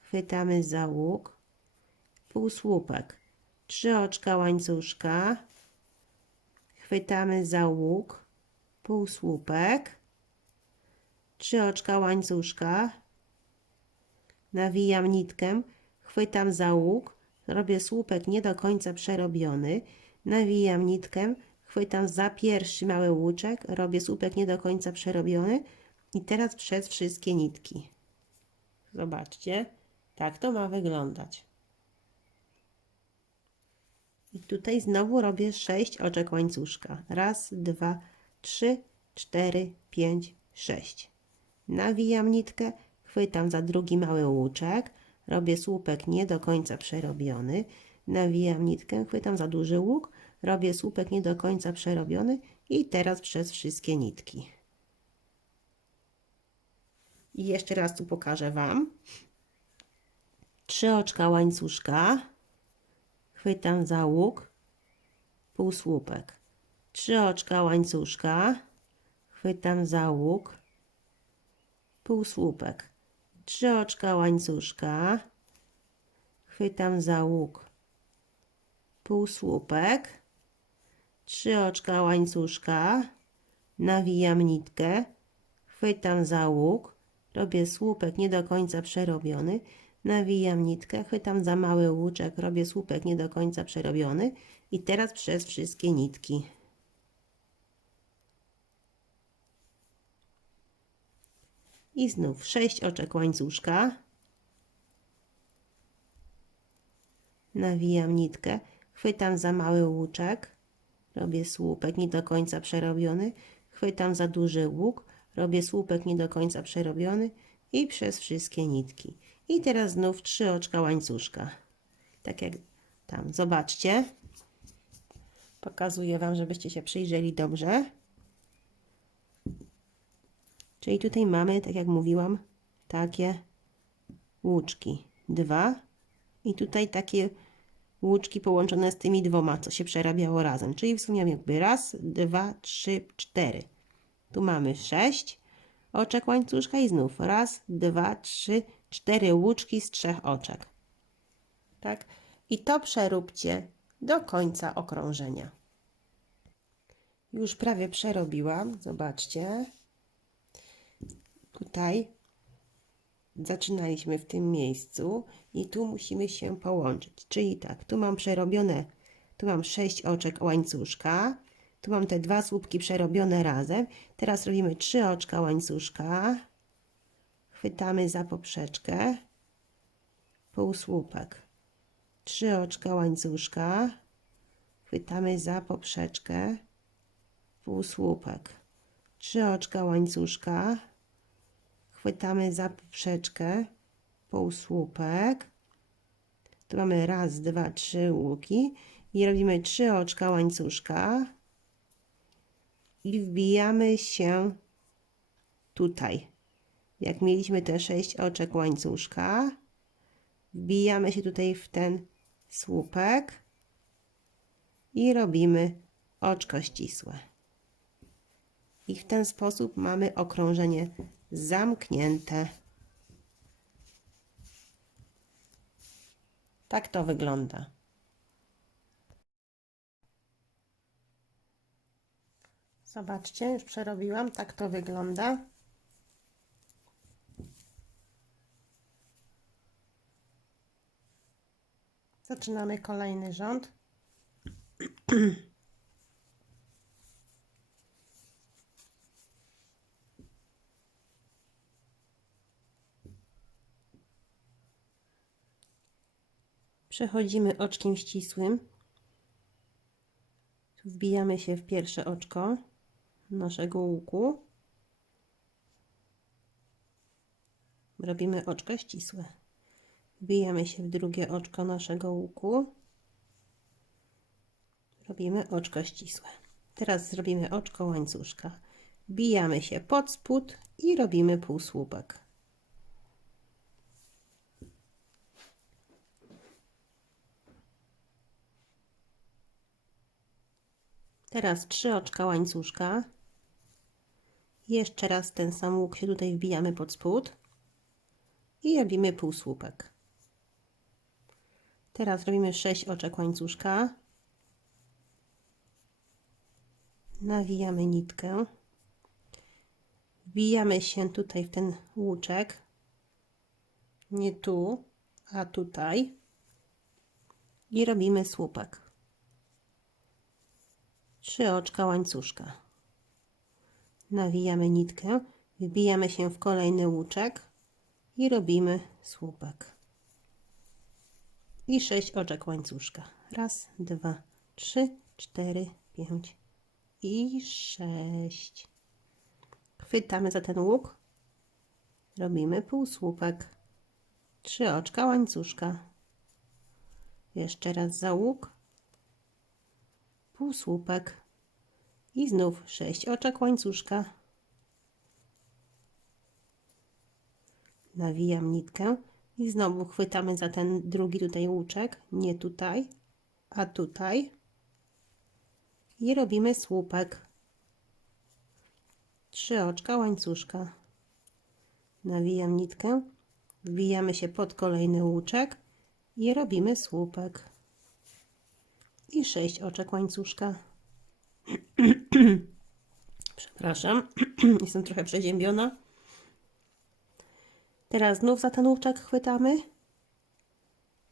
Chwytamy za łuk, półsłupek. 3 oczka łańcuszka. Chwytamy za łuk, półsłupek. 3 oczka łańcuszka. Nawijam nitkę, chwytam za łuk, robię słupek nie do końca przerobiony. Nawijam nitkę, chwytam za pierwszy mały łuczek, robię słupek nie do końca przerobiony i teraz przez wszystkie nitki. Zobaczcie, tak to ma wyglądać. I tutaj znowu robię 6 oczek łańcuszka. Raz, 2, 3, 4, 5, 6. Nawijam nitkę, chwytam za drugi mały łuczek, robię słupek nie do końca przerobiony. Nawijam nitkę, chwytam za duży łuk, robię słupek nie do końca przerobiony i teraz przez wszystkie nitki. I jeszcze raz tu pokażę Wam. 3 oczka łańcuszka. chwytam za łuk, półsłupek. 3 oczka łańcuszka, chwytam za łuk, półsłupek. 3 oczka łańcuszka, chwytam za łuk, półsłupek. 3 oczka łańcuszka, nawijam nitkę, chwytam za łuk, robię słupek nie do końca przerobiony, nawijam nitkę, chwytam za mały łuczek, robię słupek nie do końca przerobiony i teraz przez wszystkie nitki. I znów 6 oczek łańcuszka, nawijam nitkę, chwytam za mały łuczek, robię słupek nie do końca przerobiony, chwytam za duży łuk, robię słupek nie do końca przerobiony i przez wszystkie nitki. I teraz znów 3 oczka łańcuszka. Tak jak tam, zobaczcie. Pokazuję Wam, żebyście się przyjrzeli dobrze. Czyli tutaj mamy, tak jak mówiłam, takie łuczki. 2 i tutaj takie łuczki połączone z tymi dwoma, co się przerabiało razem. Czyli w sumie jakby 1, 2, 3, 4. Tu mamy 6 oczek łańcuszka i znów 1, 2, 3, 4 łuczki z 3 oczek. Tak? I to przeróbcie do końca okrążenia. Już prawie przerobiłam. Zobaczcie. Tutaj zaczynaliśmy w tym miejscu i tu musimy się połączyć. Czyli tak, tu mam przerobione, tu mam 6 oczek łańcuszka, tu mam te 2 słupki przerobione razem. Teraz robimy 3 oczka łańcuszka, chwytamy za poprzeczkę, półsłupek. 3 oczka łańcuszka, chwytamy za poprzeczkę, półsłupek. 3 oczka łańcuszka, chwytamy za poprzeczkę, półsłupek. Tu mamy 1, 2, 3 łuki i robimy 3 oczka łańcuszka i wbijamy się tutaj. Jak mieliśmy te 6 oczek łańcuszka, wbijamy się tutaj w ten słupek i robimy oczko ścisłe. I w ten sposób mamy okrążenie zamknięte. Tak to wygląda. Zobaczcie, już przerobiłam, tak to wygląda. Zaczynamy kolejny rząd. Przechodzimy oczkiem ścisłym. Tu wbijamy się w pierwsze oczko naszego łuku. Robimy oczko ścisłe. Wbijamy się w drugie oczko naszego łuku. Robimy oczko ścisłe. Teraz zrobimy oczko łańcuszka. Wbijamy się pod spód i robimy półsłupek. Teraz 3 oczka łańcuszka. Jeszcze raz ten sam łuk się tutaj wbijamy pod spód i robimy półsłupek. Teraz robimy 6 oczek łańcuszka. Nawijamy nitkę. Wbijamy się tutaj w ten łuczek. Nie tu, a tutaj. I robimy słupek. 3 oczka łańcuszka. Nawijamy nitkę, wbijamy się w kolejny łuczek i robimy słupek. I 6 oczek łańcuszka. 1, 2, 3, 4, 5 i 6. Chwytamy za ten łuk, robimy półsłupek. 3 oczka łańcuszka. Jeszcze raz za łuk, półsłupek i znów 6 oczek łańcuszka. Nawijam nitkę i znowu chwytamy za ten drugi tutaj łuczek, nie tutaj, a tutaj i robimy słupek. 3 oczka łańcuszka. Nawijam nitkę, wbijamy się pod kolejny łuczek i robimy słupek. I 6 oczek łańcuszka. Przepraszam, jestem trochę przeziębiona. Teraz znów za ten łuczek chwytamy.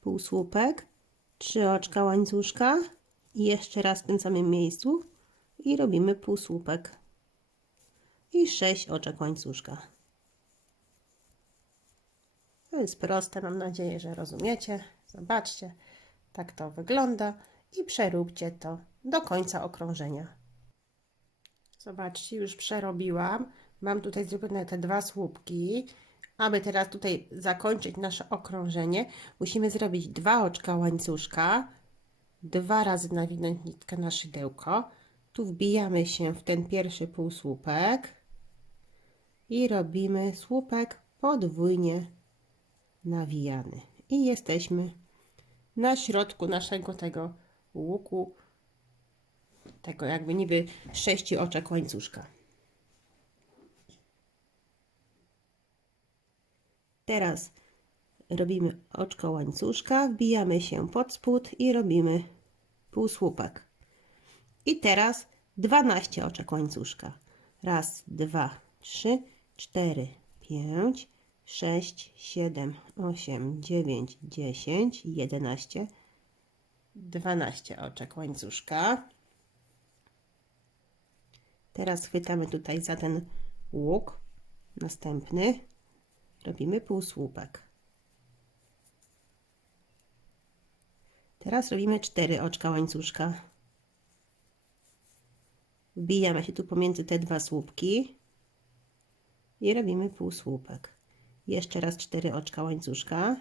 Półsłupek, 3 oczka łańcuszka i jeszcze raz w tym samym miejscu i robimy półsłupek. I 6 oczek łańcuszka. To jest proste, mam nadzieję, że rozumiecie. Zobaczcie, tak to wygląda i przeróbcie to do końca okrążenia. Zobaczcie, już przerobiłam. Mam tutaj zrobione te 2 słupki. Aby teraz tutaj zakończyć nasze okrążenie, musimy zrobić 2 oczka łańcuszka, 2 razy nawinąć nitkę na szydełko. Tu wbijamy się w ten pierwszy półsłupek i robimy słupek podwójnie nawijany. I jesteśmy na środku naszego tego łuku, tego jakby niby 6 oczek łańcuszka. Teraz robimy oczko łańcuszka, wbijamy się pod spód i robimy półsłupek. I teraz 12 oczek łańcuszka. Raz, 2, 3, 4, 5, 6, 7, 8, 9, 10, 11, 12 oczek łańcuszka. Teraz chwytamy tutaj za ten łuk, następny, robimy półsłupek. Teraz robimy 4 oczka łańcuszka. Wbijamy się tu pomiędzy te 2 słupki i robimy półsłupek. Jeszcze raz 4 oczka łańcuszka.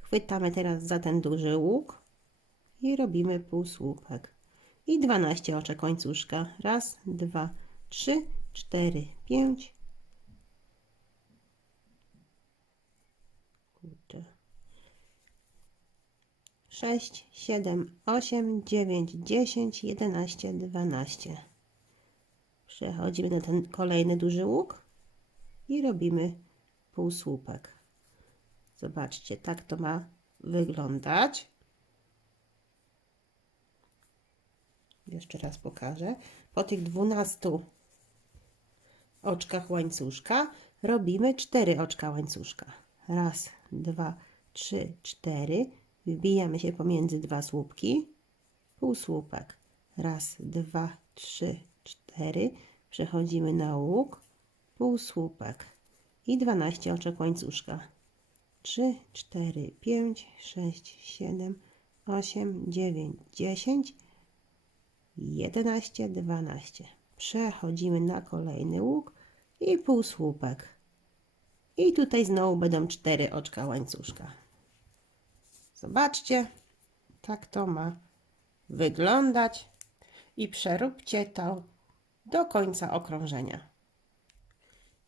Chwytamy teraz za ten duży łuk i robimy półsłupek. I 12 oczek łańcuszka. Raz, 2, 3, 4, 5. 6, 7, 8, 9, 10, 11, 12. Przechodzimy na ten kolejny duży łuk i robimy półsłupek. Zobaczcie, tak to ma wyglądać. Jeszcze raz pokażę. Po tych 12 oczkach łańcuszka robimy 4 oczka łańcuszka. Raz, 2, 3, 4. Wbijamy się pomiędzy 2 słupki. Półsłupek. Raz, 2, 3, 4. Przechodzimy na łuk. Półsłupek. I 12 oczek łańcuszka. 3, 4, 5, 6, 7, 8, 9, 10, 11, 12. Przechodzimy na kolejny łuk i półsłupek. I tutaj znowu będą 4 oczka łańcuszka. Zobaczcie, tak to ma wyglądać i przeróbcie to do końca okrążenia.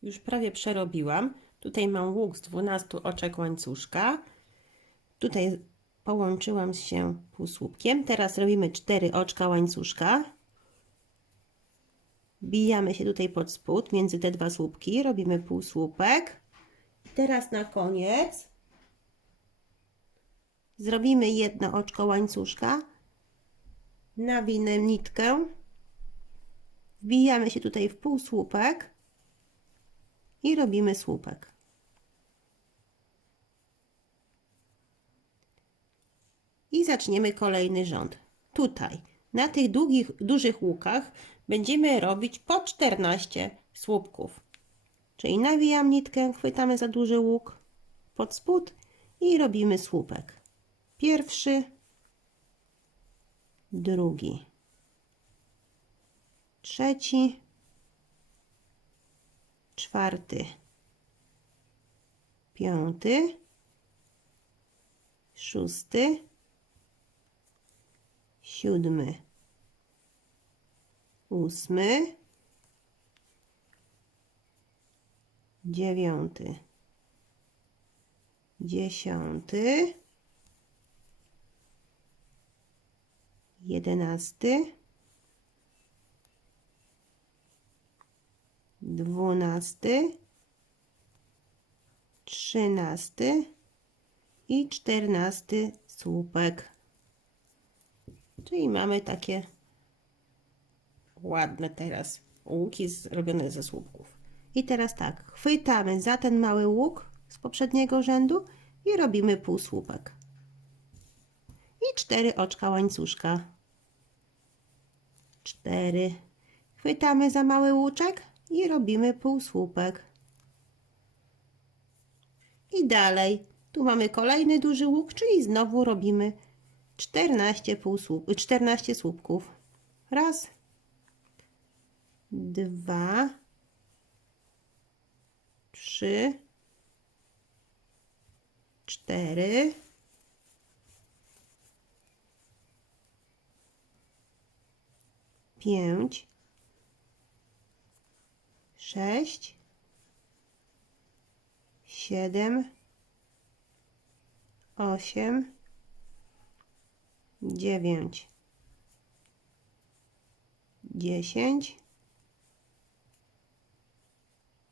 Już prawie przerobiłam. Tutaj mam łuk z 12 oczek łańcuszka. Tutaj połączyłam się półsłupkiem. Teraz robimy 4 oczka łańcuszka. Wbijamy się tutaj pod spód między te 2 słupki. Robimy półsłupek. Teraz na koniec zrobimy 1 oczko łańcuszka. Nawinę nitkę. Wbijamy się tutaj w półsłupek i robimy słupek. I zaczniemy kolejny rząd. Tutaj, na tych dużych łukach będziemy robić po 14 słupków. Czyli nawijam nitkę, chwytamy za duży łuk pod spód i robimy słupek. Pierwszy, drugi, trzeci, czwarty, piąty, szósty, siódmy, ósmy, dziewiąty, dziesiąty, 11, 12, 13 i 14 słupek. Czyli mamy takie ładne teraz łuki zrobione ze słupków. I teraz tak, chwytamy za ten mały łuk z poprzedniego rzędu i robimy półsłupek. I 4 oczka łańcuszka. 4. Chwytamy za mały łuczek i robimy półsłupek. I dalej. Tu mamy kolejny duży łuk, czyli znowu robimy 14 słupków. Raz, 2, 3, 4, 5, 6, 7, 8, 9, 10,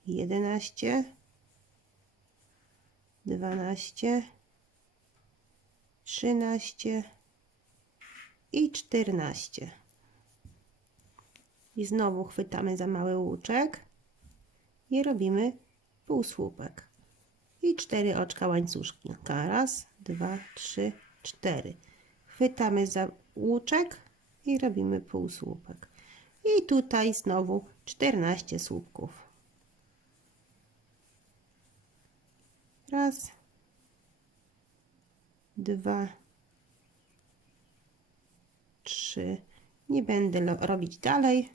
11, 12, 13 i 14. I znowu chwytamy za mały łuczek i robimy półsłupek. I 4 oczka łańcuszka. Raz, 2, 3, 4. Chwytamy za łuczek i robimy półsłupek. I tutaj znowu 14 słupków. Raz, 2, 3. Nie będę robić dalej.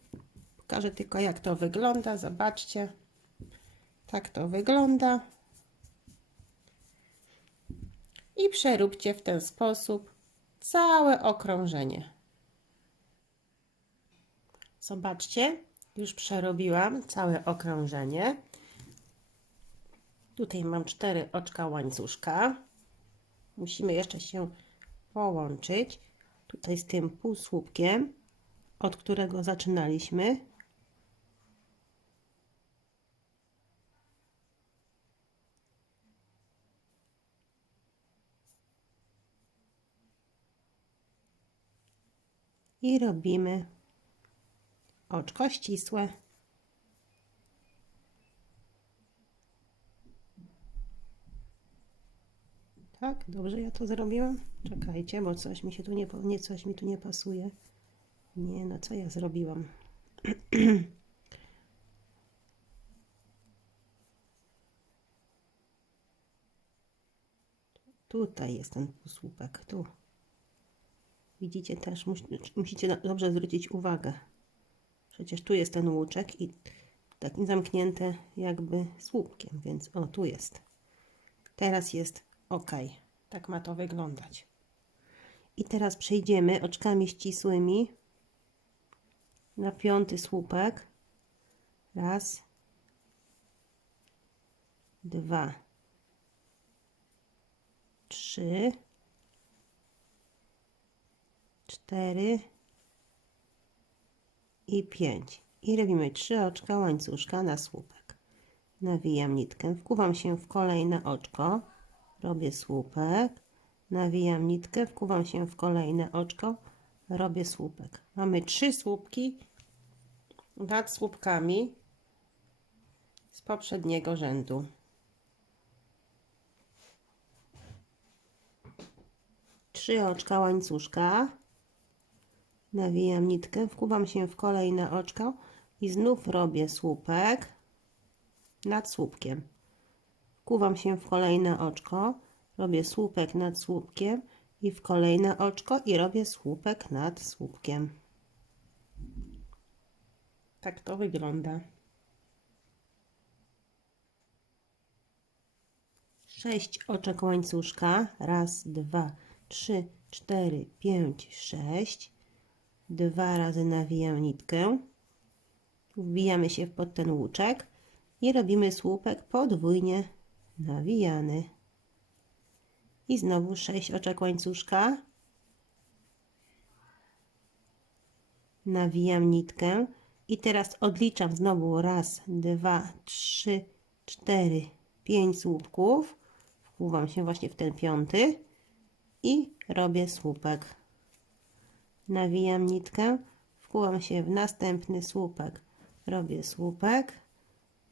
Pokażę tylko, jak to wygląda. Zobaczcie. Tak to wygląda. I przeróbcie w ten sposób całe okrążenie. Zobaczcie, już przerobiłam całe okrążenie. Tutaj mam 4 oczka łańcuszka. Musimy jeszcze się połączyć. Tutaj z tym półsłupkiem, od którego zaczynaliśmy. I robimy oczko ścisłe. Tak, dobrze ja to zrobiłam? Czekajcie, bo coś mi się tu coś mi tu nie pasuje. Nie, no co ja zrobiłam? Tutaj jest ten półsłupek, tu. Widzicie też, musicie dobrze zwrócić uwagę. Przecież tu jest ten łuczek i taki zamknięte jakby słupkiem, więc o, tu jest. Teraz jest ok. Tak ma to wyglądać. I teraz przejdziemy oczkami ścisłymi na 5. słupek. Raz, 2, 3, 4 i 5. I robimy 3 oczka łańcuszka na słupek. Nawijam nitkę, wkuwam się w kolejne oczko, robię słupek, nawijam nitkę, wkuwam się w kolejne oczko, robię słupek. Mamy 3 słupki nad słupkami z poprzedniego rzędu. Trzy oczka łańcuszka, nawijam nitkę, wkuwam się w kolejne oczko i znów robię słupek nad słupkiem. Wkuwam się w kolejne oczko, robię słupek nad słupkiem i w kolejne oczko i robię słupek nad słupkiem. Tak to wygląda. 6 oczek łańcuszka. Raz, 2, 3, 4, 5, 6. 2 razy nawijam nitkę. Wbijamy się pod ten łuczek i robimy słupek podwójnie nawijany. I znowu 6 oczek łańcuszka. nawijam nitkę i teraz odliczam znowu raz, 2, 3, 4, 5 słupków. Wpływam się właśnie w ten 5 i robię słupek. Nawijam nitkę, wkładam się w następny słupek, robię słupek,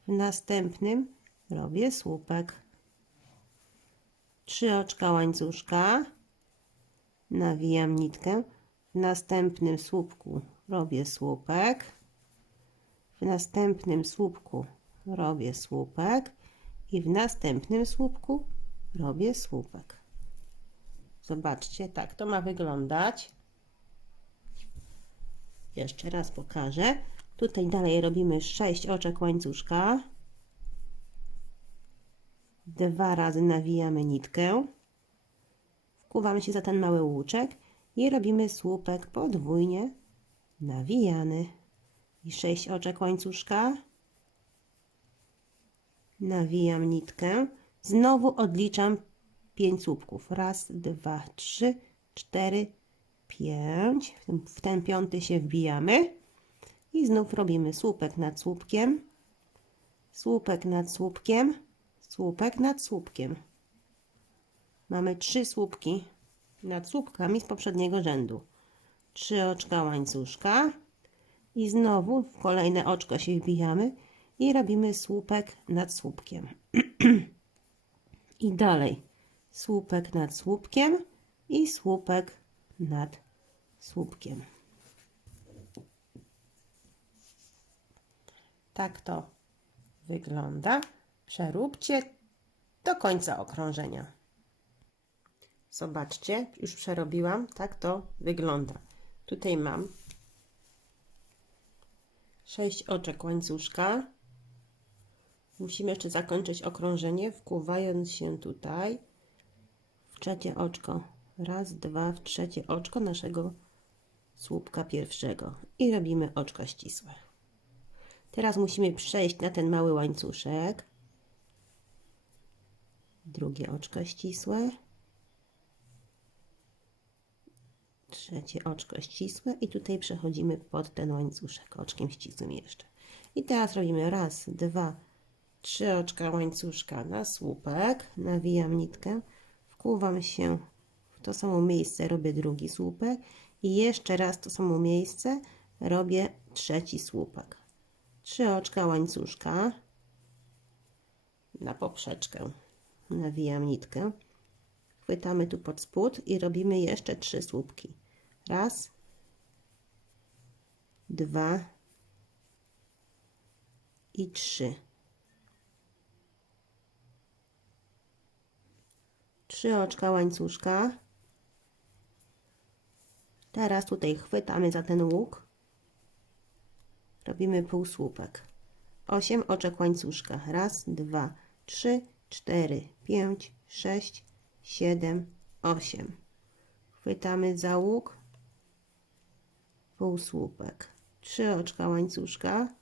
w następnym robię słupek. 3 oczka łańcuszka, nawijam nitkę, w następnym słupku robię słupek, w następnym słupku robię słupek i w następnym słupku robię słupek. Zobaczcie, tak to ma wyglądać. Jeszcze raz pokażę. Tutaj dalej robimy 6 oczek łańcuszka. 2 razy nawijamy nitkę. Wkuwamy się za ten mały łuczek i robimy słupek podwójnie nawijany. I 6 oczek łańcuszka. Nawijam nitkę. Znowu odliczam 5 słupków. Raz, 2, 3, 4, 5. W ten 5 się wbijamy. I znów robimy słupek nad słupkiem. Słupek nad słupkiem. Słupek nad słupkiem. Mamy 3 słupki nad słupkami z poprzedniego rzędu. 3 oczka łańcuszka. I znowu w kolejne oczko się wbijamy. I robimy słupek nad słupkiem. I dalej słupek nad słupkiem i słupek nad słupkiem. Tak to wygląda. Przeróbcie do końca okrążenia. Zobaczcie, już przerobiłam. Tak to wygląda. Tutaj mam 6 oczek łańcuszka. Musimy jeszcze zakończyć okrążenie, wkuwając się tutaj w trzecie oczko. Raz, dwa, w trzecie oczko naszego słupka pierwszego. I robimy oczko ścisłe. Teraz musimy przejść na ten mały łańcuszek. Drugie oczko ścisłe. Trzecie oczko ścisłe i tutaj przechodzimy pod ten łańcuszek oczkiem ścisłym jeszcze. I teraz robimy raz, dwa, 3 oczka łańcuszka na słupek, nawijam nitkę, wkuwam się w to samo miejsce, robię drugi słupek i jeszcze raz to samo miejsce robię trzeci słupek. 3 oczka łańcuszka na poprzeczkę, nawijam nitkę, chwytamy tu pod spód i robimy jeszcze 3 słupki. Raz, 2 i 3. 3 oczka łańcuszka. Teraz tutaj chwytamy za ten łuk. Robimy półsłupek. 8 oczek łańcuszka. Raz, 2, 3, 4, 5, 6, 7, 8. Chwytamy za łuk. Półsłupek. 3 oczka łańcuszka.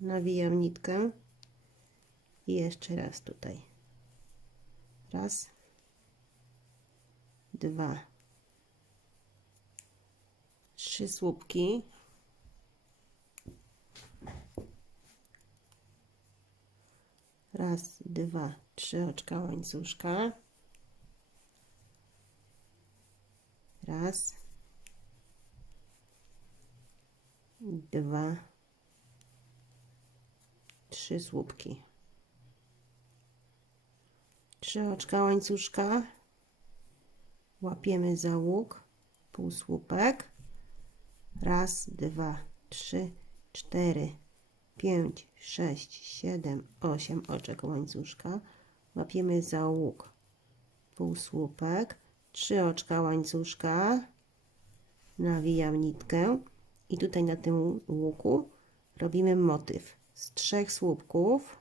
Nawijam nitkę. I jeszcze raz tutaj. Raz, 2, 3 słupki. Raz, 2, 3 oczka łańcuszka. Raz, 2, 3 słupki. 3 oczka łańcuszka, łapiemy za łuk, półsłupek, raz, 2, 3, 4, 5, 6, 7, 8 oczek łańcuszka, łapiemy za łuk, półsłupek, 3 oczka łańcuszka, nawijam nitkę i tutaj na tym łuku robimy motyw z 3 słupków.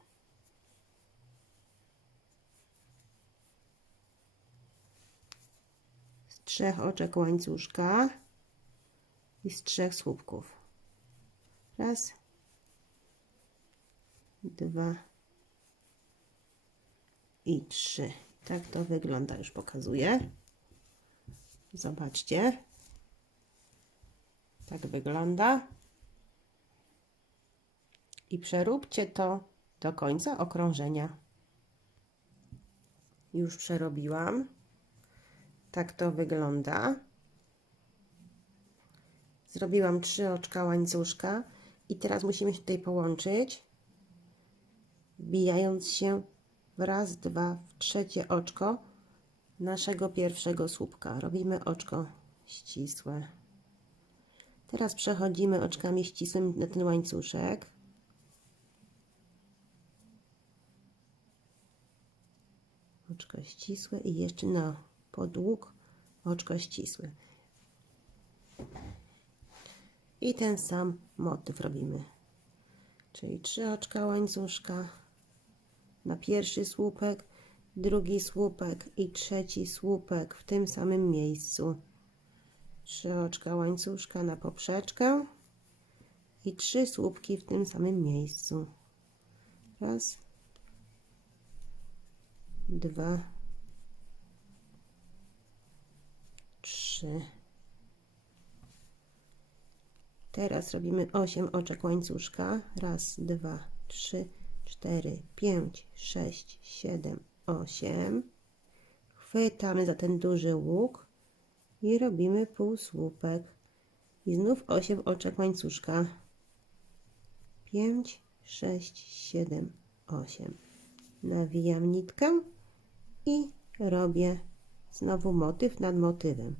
Z 3 oczek łańcuszka i z 3 słupków. Raz, 2 i 3. Tak to wygląda, już pokazuję. Zobaczcie. Tak wygląda. I przeróbcie to do końca okrążenia. Już przerobiłam. Tak to wygląda. Zrobiłam 3 oczka łańcuszka i teraz musimy się tutaj połączyć, wbijając się w raz, dwa, w trzecie oczko naszego pierwszego słupka. Robimy oczko ścisłe. Teraz przechodzimy oczkami ścisłymi na ten łańcuszek. Oczko ścisłe i jeszcze na podług oczko ścisłe. I ten sam motyw robimy. Czyli 3 oczka łańcuszka na pierwszy słupek, drugi słupek i trzeci słupek w tym samym miejscu. 3 oczka łańcuszka na poprzeczkę i 3 słupki w tym samym miejscu. Raz, 2, 3. Teraz robimy 8 oczek łańcuszka. Raz, 2, 3, 4, 5, 6, 7, 8. Chwytamy za ten duży łuk i robimy półsłupek. I znów 8 oczek łańcuszka. 5, 6, 7, 8. Nawijam nitkę i robię znowu motyw nad motywem.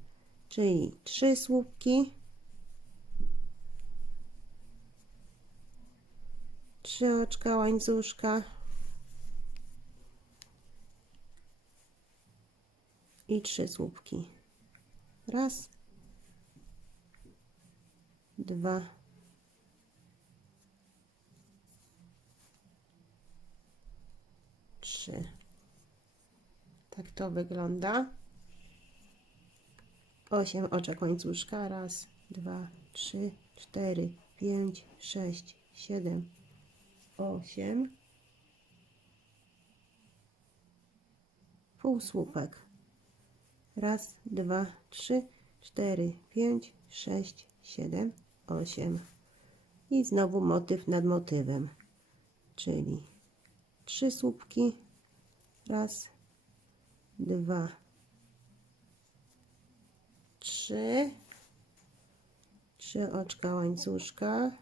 Czyli 3 słupki, 3 oczka łańcuszka i 3 słupki. Raz, 2, 3. Tak to wygląda. 8 oczek łańcuszka. Raz, 2, 3, 4, 5, 6, 7, 8. Półsłupek. Raz, 2, 3, 4, 5, 6, 7, 8. I znowu motyw nad motywem. Czyli 3 słupki. Raz, 2, 3. 3 oczka łańcuszka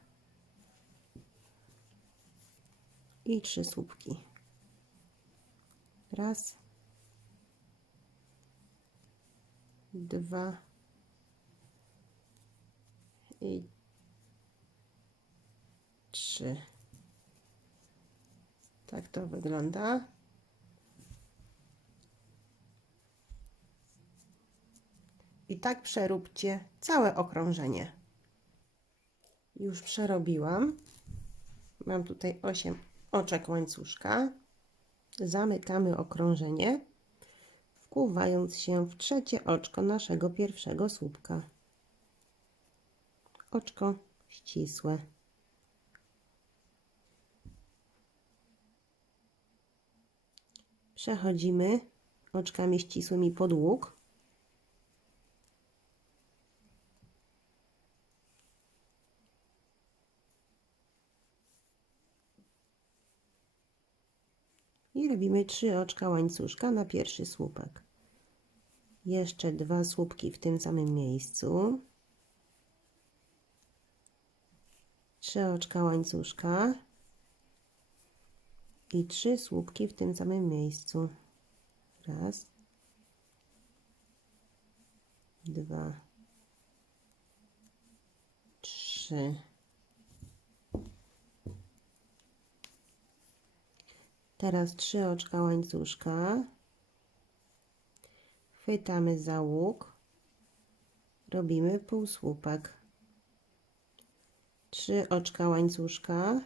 i 3 słupki. Raz, 2 i 3. Tak to wygląda. I tak przeróbcie całe okrążenie. Już przerobiłam. Mam tutaj 8 oczek łańcuszka. Zamykamy okrążenie, wkuwając się w trzecie oczko naszego pierwszego słupka. Oczko ścisłe. Przechodzimy oczkami ścisłymi pod łuk. I robimy 3 oczka łańcuszka na pierwszy słupek. Jeszcze 2 słupki w tym samym miejscu. 3 oczka łańcuszka i 3 słupki w tym samym miejscu. Raz, 2, 3. Teraz 3 oczka łańcuszka. Chwytamy za łuk. Robimy półsłupek. 3 oczka łańcuszka.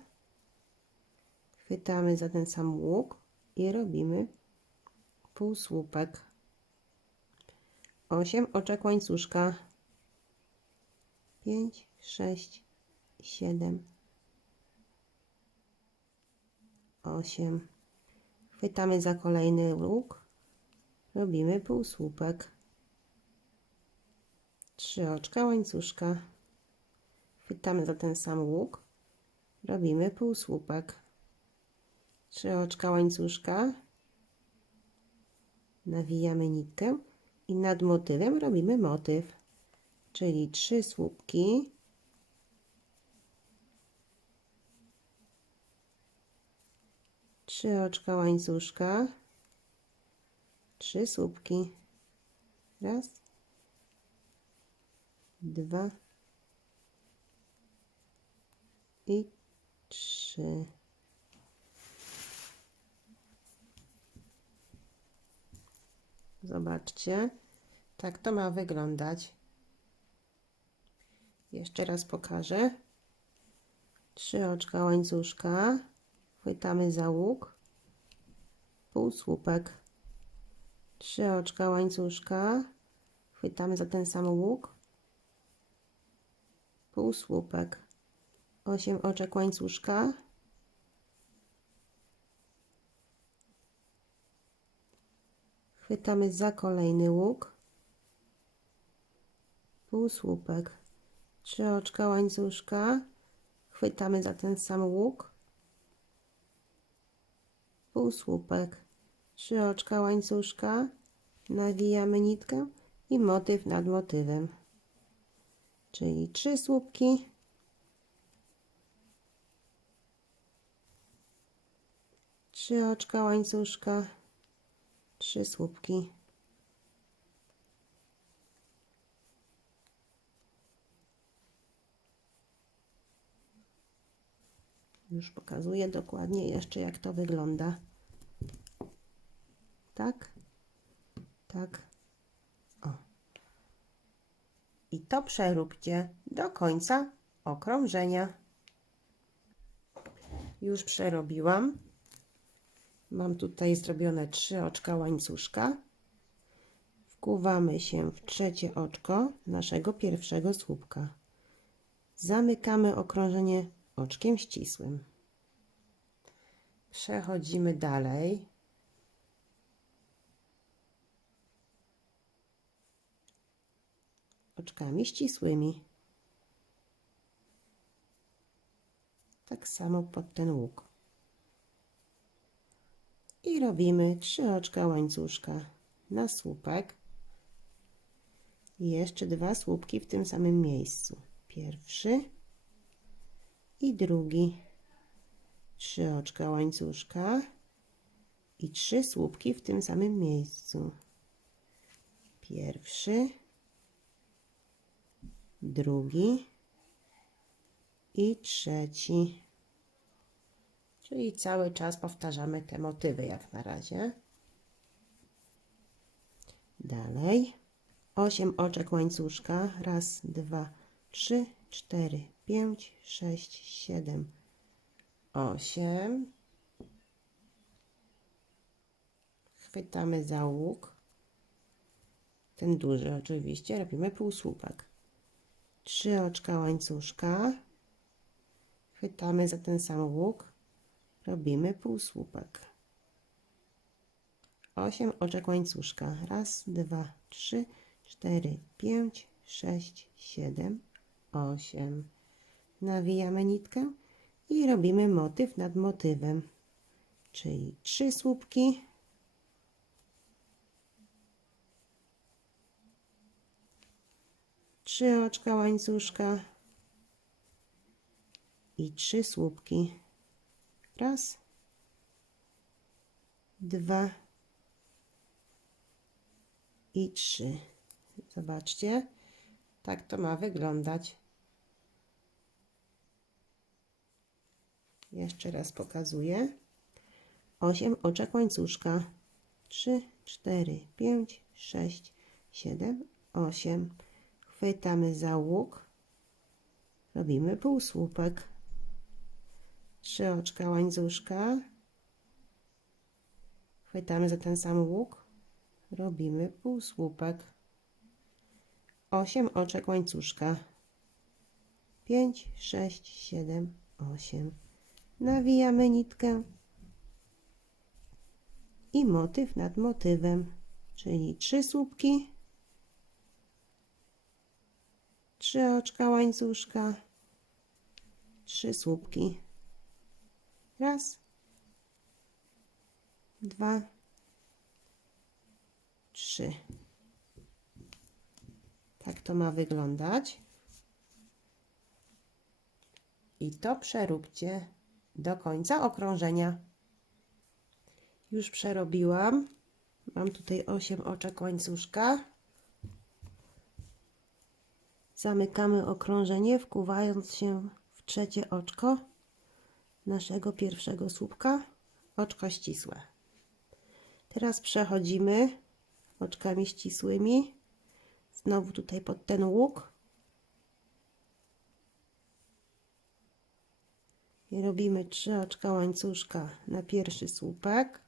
Chwytamy za ten sam łuk i robimy półsłupek. 8 oczek łańcuszka. 5, 6, 7, 8. Chwytamy za kolejny łuk. Robimy półsłupek. 3 oczka łańcuszka. chwytamy za ten sam łuk, robimy półsłupek, 3 oczka łańcuszka, nawijamy nitkę i nad motywem robimy motyw, czyli 3 słupki, trzy oczka łańcuszka, 3 słupki, raz, 2 i 3. Zobaczcie, tak to ma wyglądać. Jeszcze raz pokażę. 3 oczka łańcuszka, chwytamy za łuk, półsłupek, 3 oczka łańcuszka, chwytamy za ten sam łuk, półsłupek, 8 oczek łańcuszka, chwytamy za kolejny łuk, półsłupek, 3 oczka łańcuszka, chwytamy za ten sam łuk, półsłupek, 3 oczka łańcuszka, nawijamy nitkę i motyw nad motywem, czyli 3 słupki, 3 oczka łańcuszka, 3 słupki. Już pokazuję dokładnie jeszcze, jak to wygląda. Tak, tak, o. I to przeróbcie do końca okrążenia. Już przerobiłam. Mam tutaj zrobione 3 oczka łańcuszka. Wkuwamy się w trzecie oczko naszego pierwszego słupka. Zamykamy okrążenie oczkiem ścisłym. Przechodzimy dalej. Oczkami ścisłymi. Tak samo pod ten łuk. I robimy 3 oczka łańcuszka na słupek. I jeszcze 2 słupki w tym samym miejscu. Pierwszy i drugi. 3 oczka łańcuszka i 3 słupki w tym samym miejscu. Pierwszy, drugi i trzeci. Czyli cały czas powtarzamy te motywy jak na razie. Dalej 8 oczek łańcuszka. Raz, 2, 3, 4, 5, 6, 7, 8. Chwytamy za łuk. Ten duży oczywiście. Robimy półsłupek. 3 oczka łańcuszka. Chwytamy za ten sam łuk. Robimy półsłupek. 8 oczek łańcuszka. Raz, 2, 3, 4, 5, 6, 7, 8. Nawijamy nitkę i robimy motyw nad motywem, czyli 3 słupki, 3 oczka łańcuszka i 3 słupki. Raz, 2 i 3. Zobaczcie, tak to ma wyglądać. Jeszcze raz pokazuję. 8 oczek łańcuszka. 3, 4, 5, 6, 7, 8. Chwytamy za łuk. Robimy półsłupek. 3 oczka łańcuszka. Chwytamy za ten sam łuk. Robimy półsłupek. 8 oczek łańcuszka. 5, 6, 7, 8. Nawijamy nitkę i motyw nad motywem, czyli 3 słupki, 3 oczka łańcuszka, 3 słupki. Raz, 2, 3. Tak to ma wyglądać. I to przeróbcie do końca okrążenia. Już przerobiłam. Mam tutaj 8 oczek łańcuszka. Zamykamy okrążenie, wkuwając się w trzecie oczko naszego pierwszego słupka, oczko ścisłe. Teraz przechodzimy oczkami ścisłymi znowu tutaj pod ten łuk i robimy 3 oczka łańcuszka na pierwszy słupek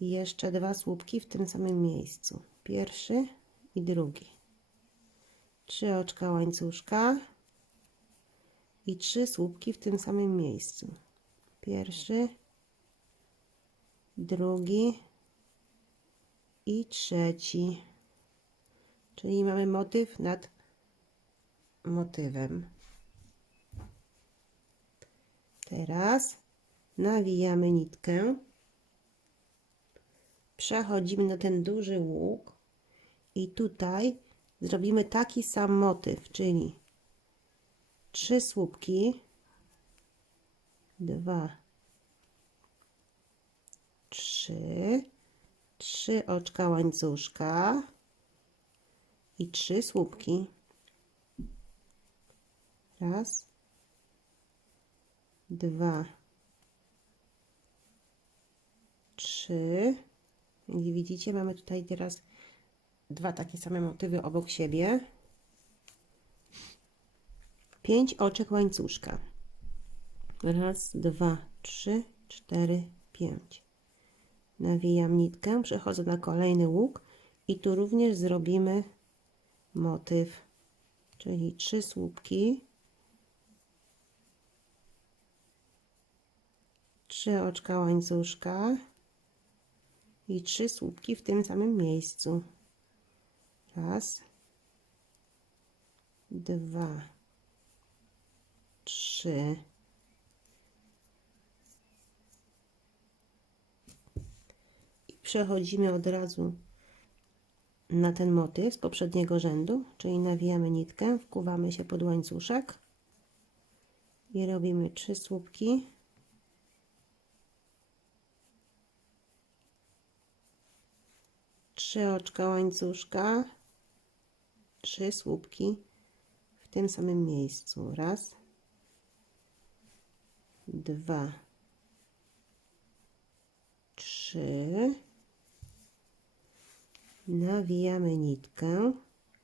i jeszcze 2 słupki w tym samym miejscu, pierwszy i drugi. 3 oczka łańcuszka i 3 słupki w tym samym miejscu, pierwszy, drugi i trzeci, czyli mamy motyw nad motywem. Teraz nawijamy nitkę, przechodzimy na ten duży łuk i tutaj zrobimy taki sam motyw, czyli 3 słupki, 2, 3, 3 oczka łańcuszka i 3 słupki. Raz, 2, 3. Jak widzicie, mamy tutaj teraz 2 takie same motywy obok siebie. 5 oczek łańcuszka. Raz, 2, 3, 4, 5. Nawijam nitkę, przechodzę na kolejny łuk i tu również zrobimy motyw, czyli 3 słupki, 3 oczka łańcuszka i 3 słupki w tym samym miejscu. Raz, 2, 3. I przechodzimy od razu na ten motyw z poprzedniego rzędu, czyli nawijamy nitkę, wkuwamy się pod łańcuszek i robimy 3 słupki, 3 oczka łańcuszka, 3 słupki w tym samym miejscu. Raz, 2, 3. Nawijamy nitkę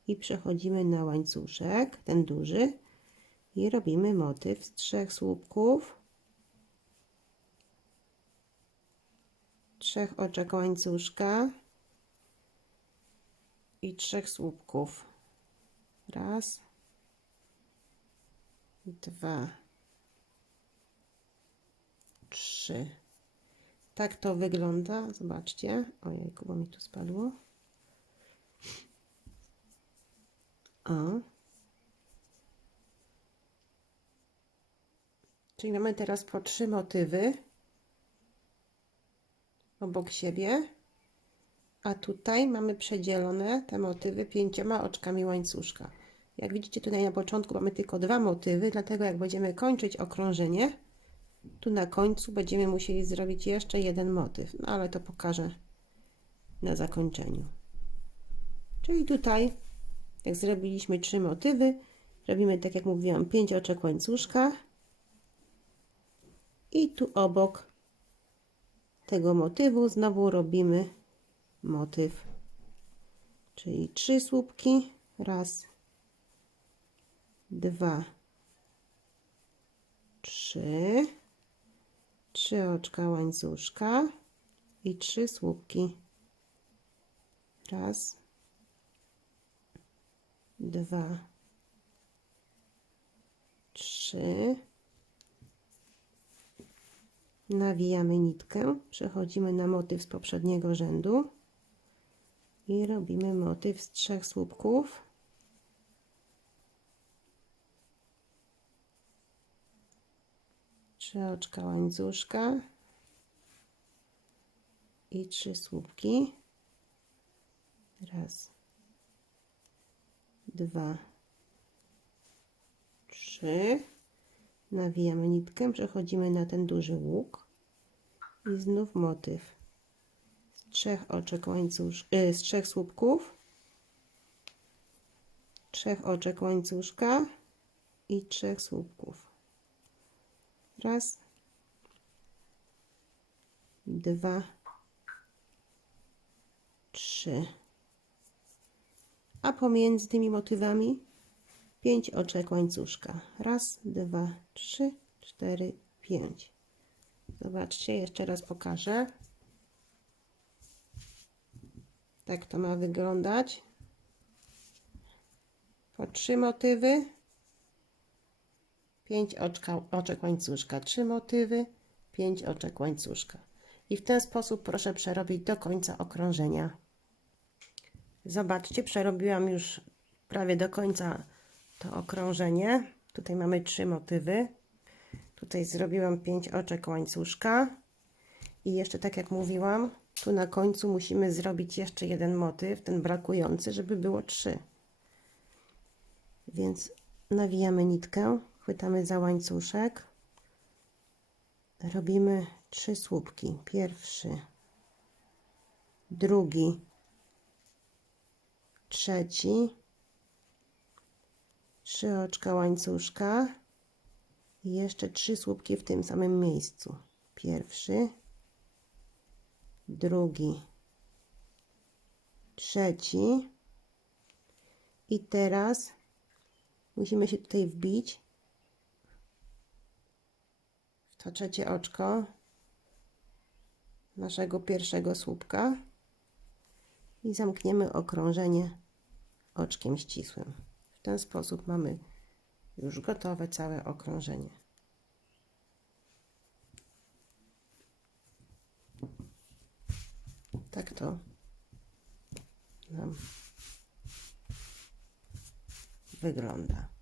i przechodzimy na łańcuszek, ten duży, i robimy motyw z 3 słupków, 3 oczek łańcuszka i 3 słupków. Raz, 2, 3. Tak to wygląda. Zobaczcie. Ojejku, bo mi tu spadło. O. Czyli mamy teraz po 3 motywy obok siebie, a tutaj mamy przedzielone te motywy 5 oczkami łańcuszka. Jak widzicie, tutaj na początku mamy tylko 2 motywy, dlatego jak będziemy kończyć okrążenie, tu na końcu będziemy musieli zrobić jeszcze jeden motyw, no ale to pokażę na zakończeniu. Czyli tutaj, jak zrobiliśmy 3 motywy, robimy, tak jak mówiłam, 5 oczek łańcuszka i tu obok tego motywu znowu robimy motyw, czyli 3 słupki, raz, 2, 3, 3 oczka łańcuszka i 3 słupki, raz, 2, 3. Nawijamy nitkę, przechodzimy na motyw z poprzedniego rzędu i robimy motyw z 3 słupków, 3 oczka łańcuszka i 3 słupki. Raz, 2, 3. Nawijamy nitkę, przechodzimy na ten duży łuk i znów motyw z 3 oczek z 3 słupków, 3 oczek łańcuszka i 3 słupków. Raz, 2, 3. A pomiędzy tymi motywami 5 oczek łańcuszka. Raz, 2, 3, 4, 5. Zobaczcie, jeszcze raz pokażę. Tak to ma wyglądać. Po 3 motywy, 5 oczek łańcuszka, 3 motywy, 5 oczek łańcuszka. I w ten sposób proszę przerobić do końca okrążenia. Zobaczcie, przerobiłam już prawie do końca to okrążenie. Tutaj mamy 3 motywy. Tutaj zrobiłam 5 oczek łańcuszka. I jeszcze tak jak mówiłam, tu na końcu musimy zrobić jeszcze jeden motyw, ten brakujący, żeby było 3. Więc nawijamy nitkę, chwytamy za łańcuszek, robimy 3 słupki. Pierwszy, drugi, trzeci, 3 oczka łańcuszka i jeszcze 3 słupki w tym samym miejscu. Pierwszy, drugi, trzeci i teraz musimy się tutaj wbić w to trzecie oczko naszego pierwszego słupka i zamkniemy okrążenie oczkiem ścisłym. W ten sposób mamy już gotowe całe okrążenie. Tak to nam wygląda.